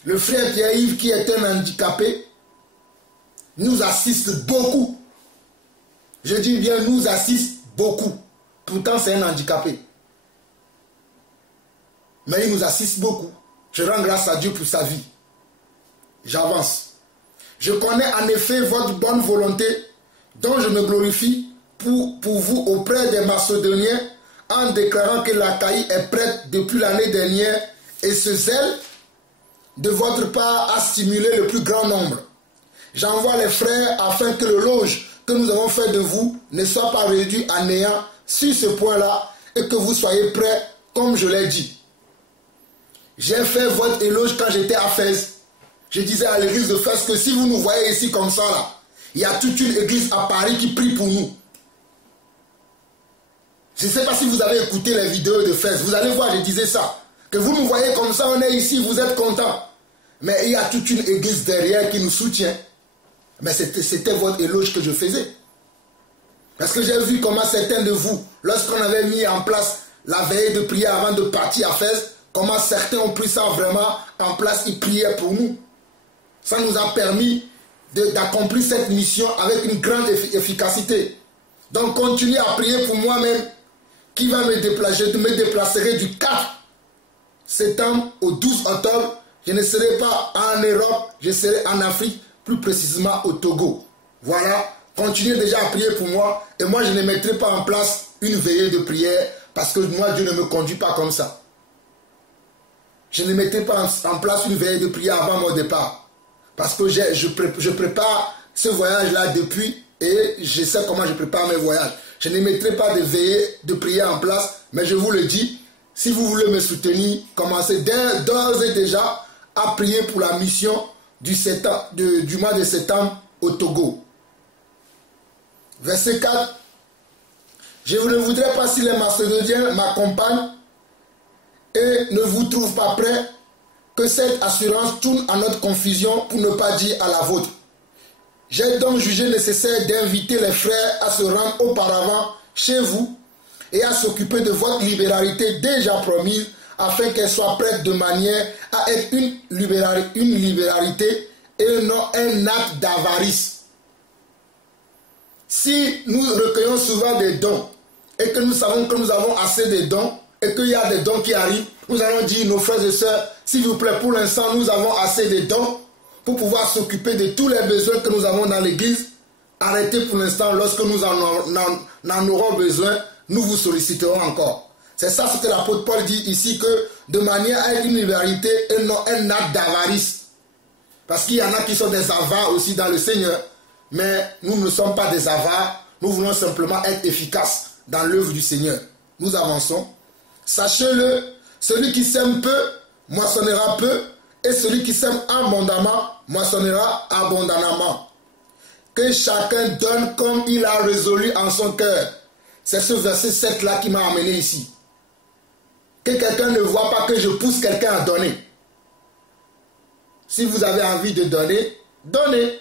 Le frère Pierre-Yves, qui est un handicapé, nous assiste beaucoup. Je dis bien, nous assiste beaucoup. Pourtant, c'est un handicapé. Mais il nous assiste beaucoup. Je rends grâce à Dieu pour sa vie. J'avance. Je connais en effet votre bonne volonté, dont je me glorifie pour vous auprès des Macédoniens, en déclarant que l'Achaïe est prête depuis l'année dernière, et ce zèle de votre part a stimulé le plus grand nombre. J'envoie les frères afin que l'éloge que nous avons fait de vous ne soit pas réduit à néant sur ce point-là, et que vous soyez prêts comme je l'ai dit. J'ai fait votre éloge quand j'étais à Fès. Je disais à l'église de Fès que si vous nous voyez ici comme ça, là, il y a toute une église à Paris qui prie pour nous. Je ne sais pas si vous avez écouté les vidéos de Fès. Vous allez voir, je disais ça. Que vous nous voyez comme ça, on est ici, vous êtes contents. Mais il y a toute une église derrière qui nous soutient. Mais c'était votre éloge que je faisais. Parce que j'ai vu comment certains de vous, lorsqu'on avait mis en place la veillée de prière avant de partir à Fès, comment certains ont pris ça vraiment en place, ils priaient pour nous. Ça nous a permis d'accomplir cette mission avec une grande efficacité. Donc continuez à prier pour moi-même, qui va me déplacer. Je me déplacerai du 4 septembre au 12 octobre. Je ne serai pas en Europe, je serai en Afrique, plus précisément au Togo. Voilà, continuez déjà à prier pour moi. Et moi, je ne mettrai pas en place une veillée de prière, parce que moi, Dieu ne me conduit pas comme ça. Je ne mettrai pas en place une veillée de prière avant mon départ. Parce que je prépare ce voyage-là depuis, et je sais comment je prépare mes voyages. Je ne mettrai pas de veillée, de prière en place, mais je vous le dis, si vous voulez me soutenir, commencez d'ores et déjà à prier pour la mission du mois de septembre au Togo. Verset 4. Je ne voudrais pas si les Macédoniens m'accompagnent et ne vous trouvent pas prêts, que cette assurance tourne à notre confusion pour ne pas dire à la vôtre. J'ai donc jugé nécessaire d'inviter les frères à se rendre auparavant chez vous et à s'occuper de votre libéralité déjà promise, afin qu'elle soit prête de manière à être une libéralité et non un acte d'avarice. Si nous recueillons souvent des dons et que nous savons que nous avons assez de dons et qu'il y a des dons qui arrivent, nous allons dire nos frères et sœurs, s'il vous plaît, pour l'instant, nous avons assez de dons pour pouvoir s'occuper de tous les besoins que nous avons dans l'église. Arrêtez pour l'instant, lorsque nous en aurons besoin, nous vous solliciterons encore. C'est ça ce que l'apôtre Paul dit ici, que de manière à une libéralité et non un acte d'avarice. Parce qu'il y en a qui sont des avares aussi dans le Seigneur. Mais nous ne sommes pas des avares, nous voulons simplement être efficaces dans l'œuvre du Seigneur. Nous avançons. Sachez-le, celui qui sème peu, moissonnera peu, et celui qui sème abondamment, moissonnera abondamment. Que chacun donne comme il a résolu en son cœur. C'est ce verset 7-là qui m'a amené ici. Que quelqu'un ne voit pas que je pousse quelqu'un à donner. Si vous avez envie de donner, donnez.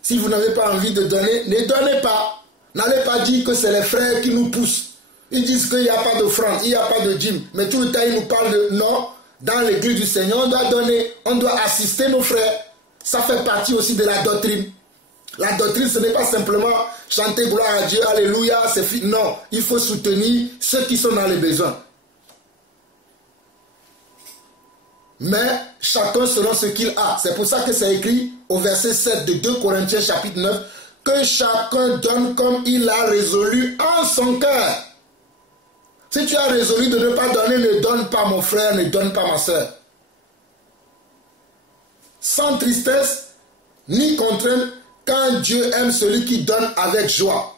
Si vous n'avez pas envie de donner, ne donnez pas. N'allez pas dire que c'est les frères qui nous poussent. Ils disent qu'il n'y a pas d'offrande, il n'y a pas de dîme. Mais tout le temps, ils nous parlent de non. Dans l'église du Seigneur, on doit donner, on doit assister nos frères. Ça fait partie aussi de la doctrine. La doctrine, ce n'est pas simplement chanter gloire à Dieu, alléluia, c'est fini. Non, il faut soutenir ceux qui sont dans les besoins. Mais chacun selon ce qu'il a. C'est pour ça que c'est écrit au verset 7 de 2 Corinthiens chapitre 9, que chacun donne comme il a résolu en son cœur. Si tu as résolu de ne pas donner, ne donne pas mon frère, ne donne pas ma soeur. Sans tristesse, ni contrainte, quand Dieu aime celui qui donne avec joie.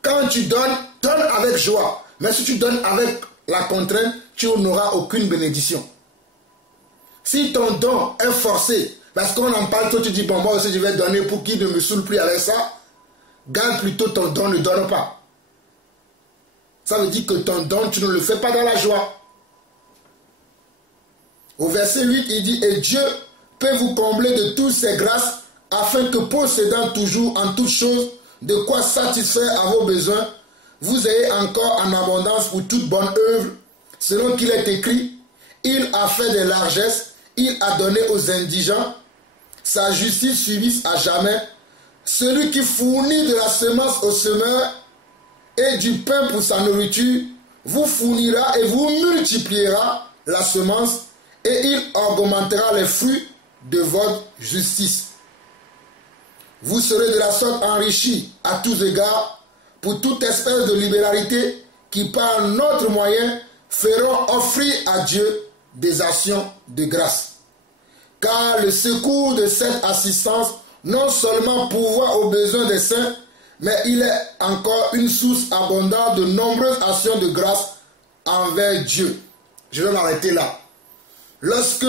Quand tu donnes, donne avec joie. Mais si tu donnes avec la contrainte, tu n'auras aucune bénédiction. Si ton don est forcé, parce qu'on en parle, toi tu dis, bon, moi aussi je vais donner pour qu'il ne me saoule plus avec ça, garde plutôt ton don, ne donne pas. Ça veut dire que ton don, tu ne le fais pas dans la joie. Au verset 8, il dit, et Dieu peut vous combler de toutes ses grâces, afin que possédant toujours en toutes choses de quoi satisfaire à vos besoins, vous ayez encore en abondance pour toute bonne œuvre, selon qu'il est écrit, il a fait des largesses, il a donné aux indigents, sa justice suivie à jamais. Celui qui fournit de la semence au semeur et du pain pour sa nourriture, vous fournira et vous multipliera la semence, et il augmentera les fruits de votre justice. Vous serez de la sorte enrichis à tous égards pour toute espèce de libéralité qui par notre moyen feront offrir à Dieu des actions de grâce. Car le secours de cette assistance non seulement pourvoit aux besoins des saints, mais il est encore une source abondante de nombreuses actions de grâce envers Dieu. Je vais m'arrêter là. Lorsque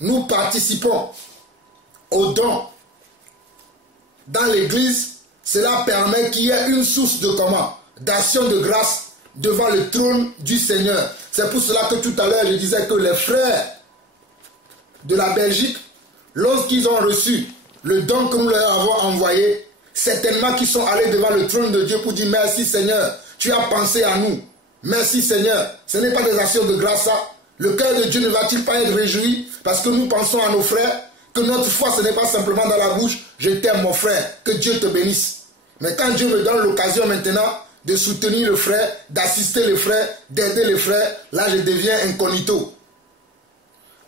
nous participons aux dons dans l'église, cela permet qu'il y ait une source de comment? D'action de grâce devant le trône du Seigneur. C'est pour cela que tout à l'heure je disais que les frères de la Belgique, lorsqu'ils ont reçu le don que nous leur avons envoyé, certainement qu'ils sont allés devant le trône de Dieu pour dire merci Seigneur, tu as pensé à nous. Merci Seigneur. Ce n'est pas des actions de grâce ça. Le cœur de Dieu ne va-t-il pas être réjoui parce que nous pensons à nos frères, que notre foi ce n'est pas simplement dans la bouche, je t'aime mon frère, que Dieu te bénisse. Mais quand Dieu me donne l'occasion maintenant de soutenir le frère, d'assister le frère, d'aider le frère, là je deviens incognito.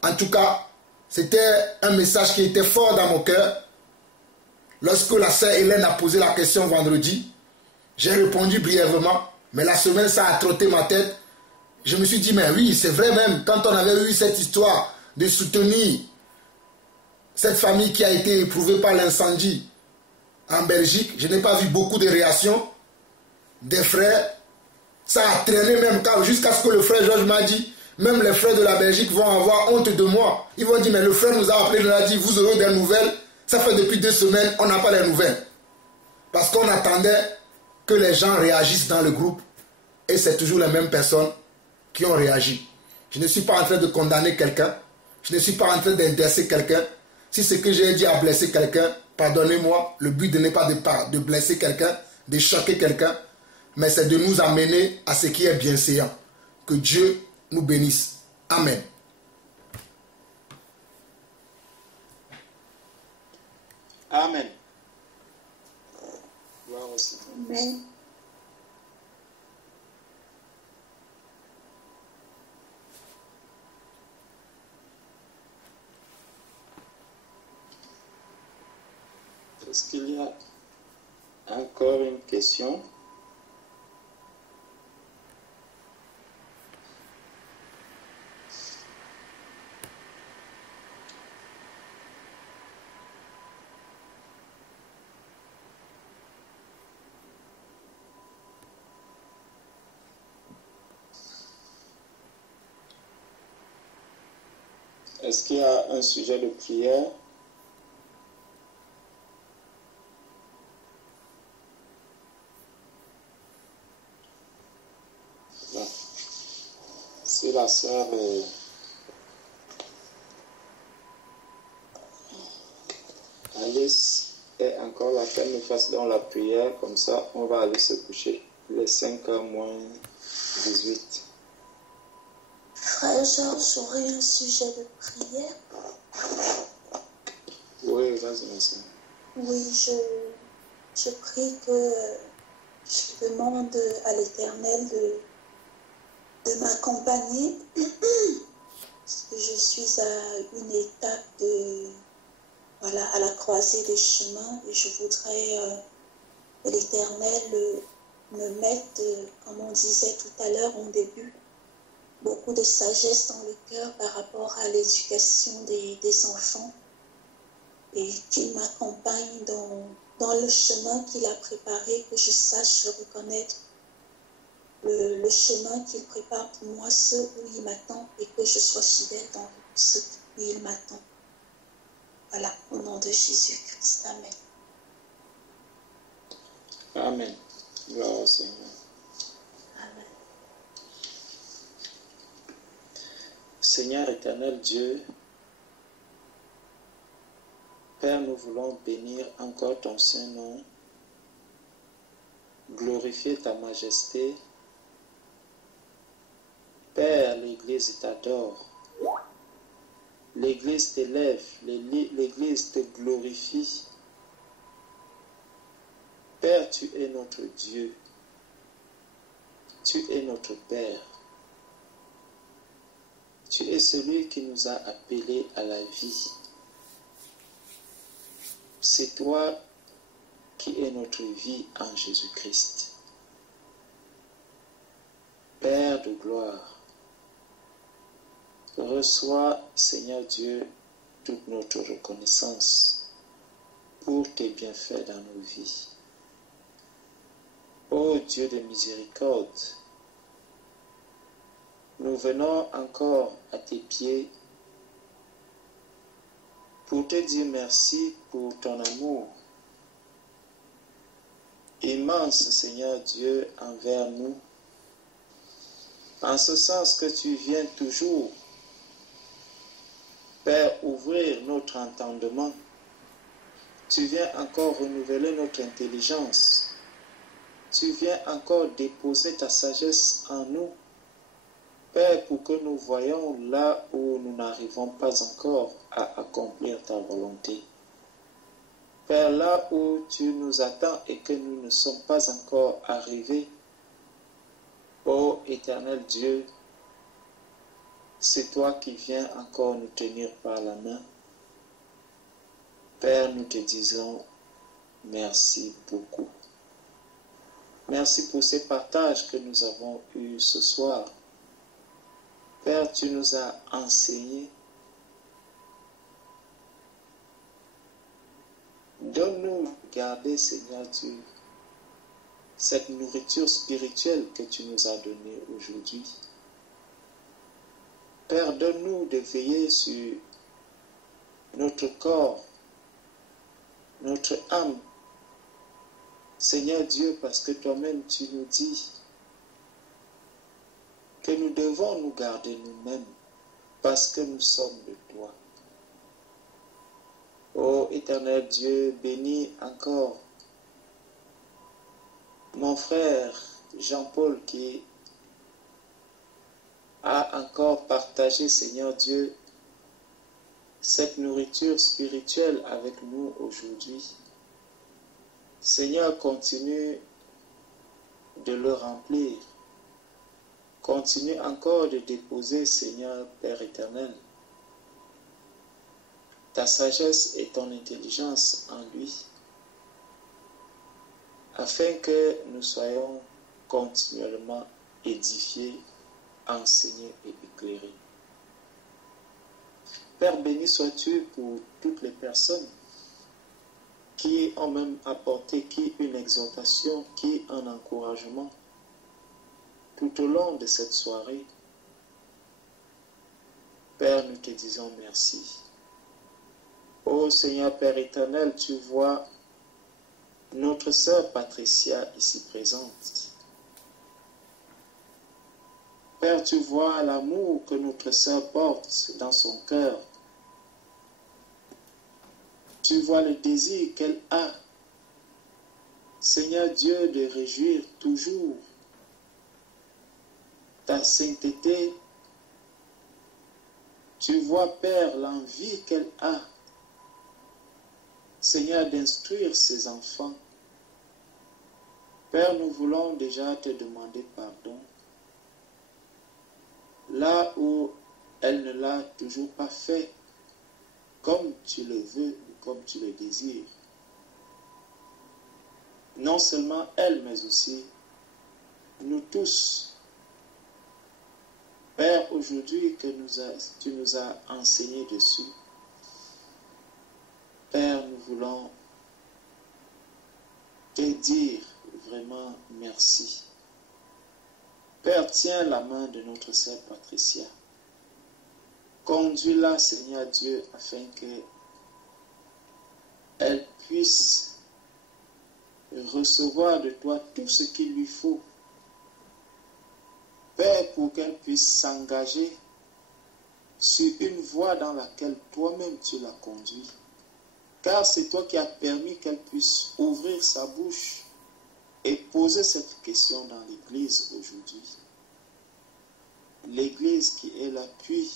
En tout cas, c'était un message qui était fort dans mon cœur. Lorsque la sœur Hélène a posé la question vendredi, j'ai répondu brièvement, mais la semaine ça a trotté ma tête. Je me suis dit, mais oui, c'est vrai même, quand on avait eu cette histoire de soutenir cette famille qui a été éprouvée par l'incendie en Belgique, je n'ai pas vu beaucoup de réactions. des frères. Ça a traîné même jusqu'à ce que le frère Georges m'a dit, même les frères de la Belgique vont avoir honte de moi. Ils vont dire, mais le frère nous a appelé, nous a dit, vous aurez des nouvelles. Ça fait depuis 2 semaines, on n'a pas les nouvelles. Parce qu'on attendait que les gens réagissent dans le groupe. Et c'est toujours les mêmes personnes qui ont réagi. Je ne suis pas en train de condamner quelqu'un. Je ne suis pas en train d'indexer quelqu'un. Si ce que j'ai dit a blessé quelqu'un, pardonnez-moi. Le but n'est pas de blesser quelqu'un, de choquer quelqu'un, mais c'est de nous amener à ce qui est bienséant. Que Dieu nous bénisse. Amen. Amen. Gloire aussi. Amen. Est-ce qu'il y a encore une question? Est-ce qu'il y a un sujet de prière? Non. Si la sœur Alice est encore là, qu'elle me fasse dans la prière, comme ça on va aller se coucher. Il est 5h moins 18. Frère Georges, j'aurais un sujet de prière. Oui, vas-y, ma soeur. Oui, je prie que je demande à l'Éternel de m'accompagner. Parce que je suis à une étape à la croisée des chemins et je voudrais que l'Éternel me mette, comme on disait tout à l'heure en début, beaucoup de sagesse dans le cœur par rapport à l'éducation des enfants et qu'il m'accompagne dans le chemin qu'il a préparé, que je sache reconnaître le chemin qu'il prépare pour moi, ce où il m'attend, et que je sois fidèle dans ce où il m'attend. Voilà, au nom de Jésus-Christ. Amen. Amen. Gloire au Seigneur. Amen. Seigneur éternel Dieu, Père, nous voulons bénir encore ton Saint-Nom, glorifier ta majesté. Père, l'Église t'adore, l'Église t'élève, l'Église te glorifie. Père, tu es notre Dieu, tu es notre Père. Tu es celui qui nous a appelés à la vie. C'est toi qui es notre vie en Jésus-Christ. Père de gloire, reçois, Seigneur Dieu, toute notre reconnaissance pour tes bienfaits dans nos vies. Ô Dieu de miséricorde, nous venons encore à tes pieds pour te dire merci pour ton amour immense, Seigneur Dieu, envers nous, en ce sens que tu viens toujours, Père, ouvrir notre entendement. Tu viens encore renouveler notre intelligence. Tu viens encore déposer ta sagesse en nous, Père, pour que nous voyions là où nous n'arrivons pas encore à accomplir ta volonté. Père, là où tu nous attends et que nous ne sommes pas encore arrivés, ô éternel Dieu, c'est toi qui viens encore nous tenir par la main. Père, nous te disons merci beaucoup. Merci pour ces partages que nous avons eus ce soir. Père, tu nous as enseigné. Donne-nous de garder, Seigneur Dieu, cette nourriture spirituelle que tu nous as donnée aujourd'hui. Père, donne-nous de veiller sur notre corps, notre âme. Seigneur Dieu, parce que toi-même tu nous dis que nous devons nous garder nous-mêmes parce que nous sommes de toi. Ô éternel Dieu, bénis encore mon frère Jean-Paul qui a encore partagé, Seigneur Dieu, cette nourriture spirituelle avec nous aujourd'hui. Seigneur, continue de le remplir. Continue encore de déposer, Seigneur Père éternel, ta sagesse et ton intelligence en lui, afin que nous soyons continuellement édifiés, enseignés et éclairés. Père, béni sois-tu pour toutes les personnes qui ont même apporté une exhortation, un encouragement tout au long de cette soirée. Père, nous te disons merci. Ô Seigneur Père éternel, tu vois notre sœur Patricia ici présente. Père, tu vois l'amour que notre sœur porte dans son cœur. Tu vois le désir qu'elle a, Seigneur Dieu, de réjouir toujours ta sainteté. Tu vois, Père, l'envie qu'elle a, Seigneur, d'instruire ses enfants. Père, nous voulons déjà te demander pardon. Là où elle ne l'a toujours pas fait, comme tu le veux, comme tu le désires. Non seulement elle, mais aussi nous tous. Père, aujourd'hui que tu nous as enseigné dessus, Père, nous voulons te dire vraiment merci. Père, tiens la main de notre sœur Patricia. Conduis-la, Seigneur Dieu, afin qu'elle puisse recevoir de toi tout ce qu'il lui faut. Père, pour qu'elle puisse s'engager sur une voie dans laquelle toi-même tu l'as conduit. Car c'est toi qui as permis qu'elle puisse ouvrir sa bouche et poser cette question dans l'Église aujourd'hui. L'Église qui est l'appui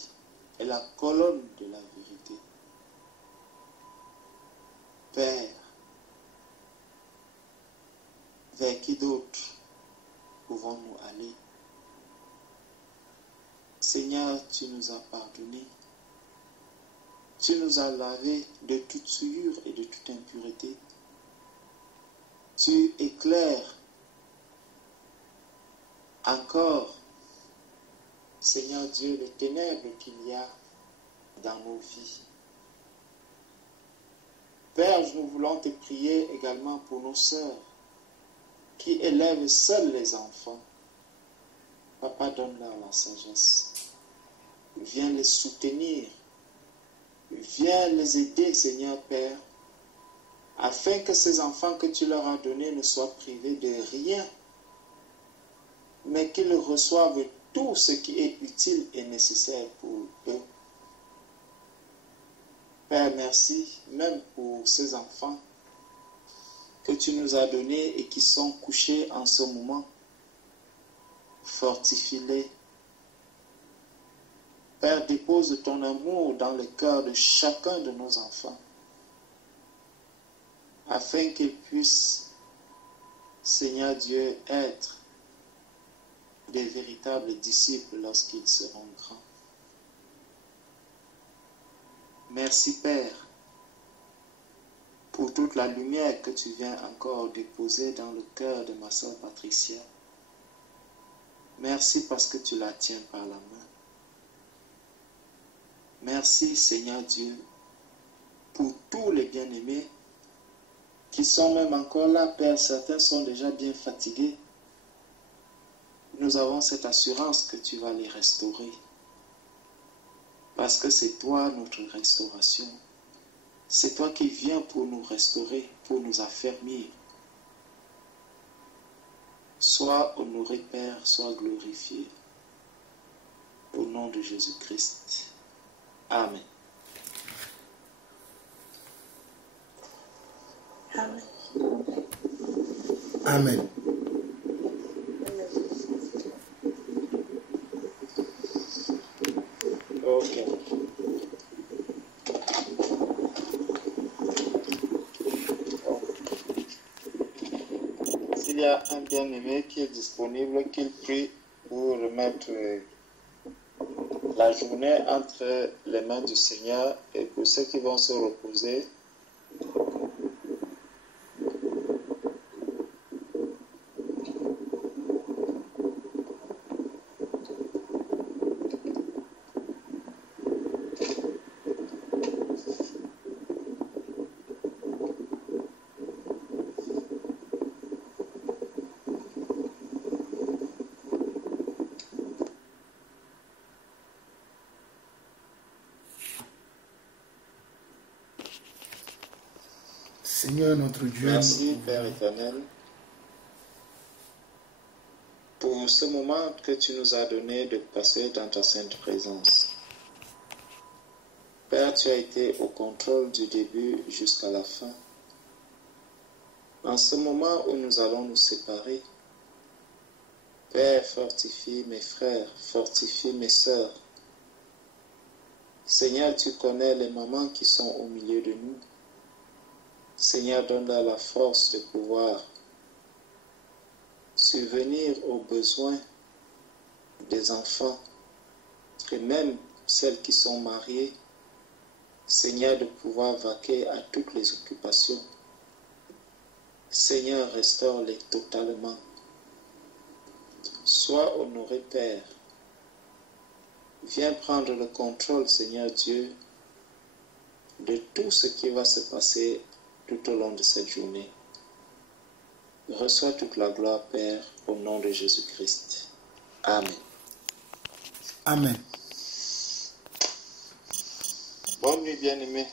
et la colonne de la vérité. Père, vers qui d'autre pouvons-nous aller? Seigneur, tu nous as pardonné. Tu nous as lavé de toute souillure et de toute impureté. Tu éclaires encore, Seigneur Dieu, les ténèbres qu'il y a dans nos vies. Père, nous voulons te prier également pour nos sœurs qui élèvent seules les enfants. Papa, donne-leur la sagesse. Viens les soutenir. Viens les aider, Seigneur Père, afin que ces enfants que tu leur as donnés ne soient privés de rien, mais qu'ils reçoivent tout ce qui est utile et nécessaire pour eux. Père, merci même pour ces enfants que tu nous as donnés et qui sont couchés en ce moment. Fortifie-les. Père, dépose ton amour dans le cœur de chacun de nos enfants, afin qu'ils puissent, Seigneur Dieu, être des véritables disciples lorsqu'ils seront grands. Merci, Père, pour toute la lumière que tu viens encore déposer dans le cœur de ma sœur Patricia. Merci parce que tu la tiens par la main. Merci, Seigneur Dieu, pour tous les bien-aimés qui sont même encore là, Père, certains sont déjà bien fatigués. Nous avons cette assurance que tu vas les restaurer. Parce que c'est toi notre restauration. C'est toi qui viens pour nous restaurer, pour nous affermir. Sois honoré, Père, sois glorifié. Au nom de Jésus-Christ. Amen. Amen. Amen. Ok. S'il y a un bien-aimé qui est disponible, qu'il prie pour remettre la journée entre les mains du Seigneur, et pour ceux qui vont se reposer, Seigneur notre Dieu, merci Père éternel pour ce moment que tu nous as donné de passer dans ta sainte présence. Père, tu as été au contrôle du début jusqu'à la fin. En ce moment où nous allons nous séparer, Père, fortifie mes frères, fortifie mes sœurs. Seigneur, tu connais les mamans qui sont au milieu de nous. Seigneur, donne-leur la force de pouvoir subvenir aux besoins des enfants et même celles qui sont mariées. Seigneur, de pouvoir vaquer à toutes les occupations. Seigneur, restaure-les totalement. Sois honoré, Père. Viens prendre le contrôle, Seigneur Dieu, de tout ce qui va se passer tout au long de cette journée. Reçois toute la gloire, Père, au nom de Jésus-Christ. Amen. Amen. Bonne nuit, bien-aimés.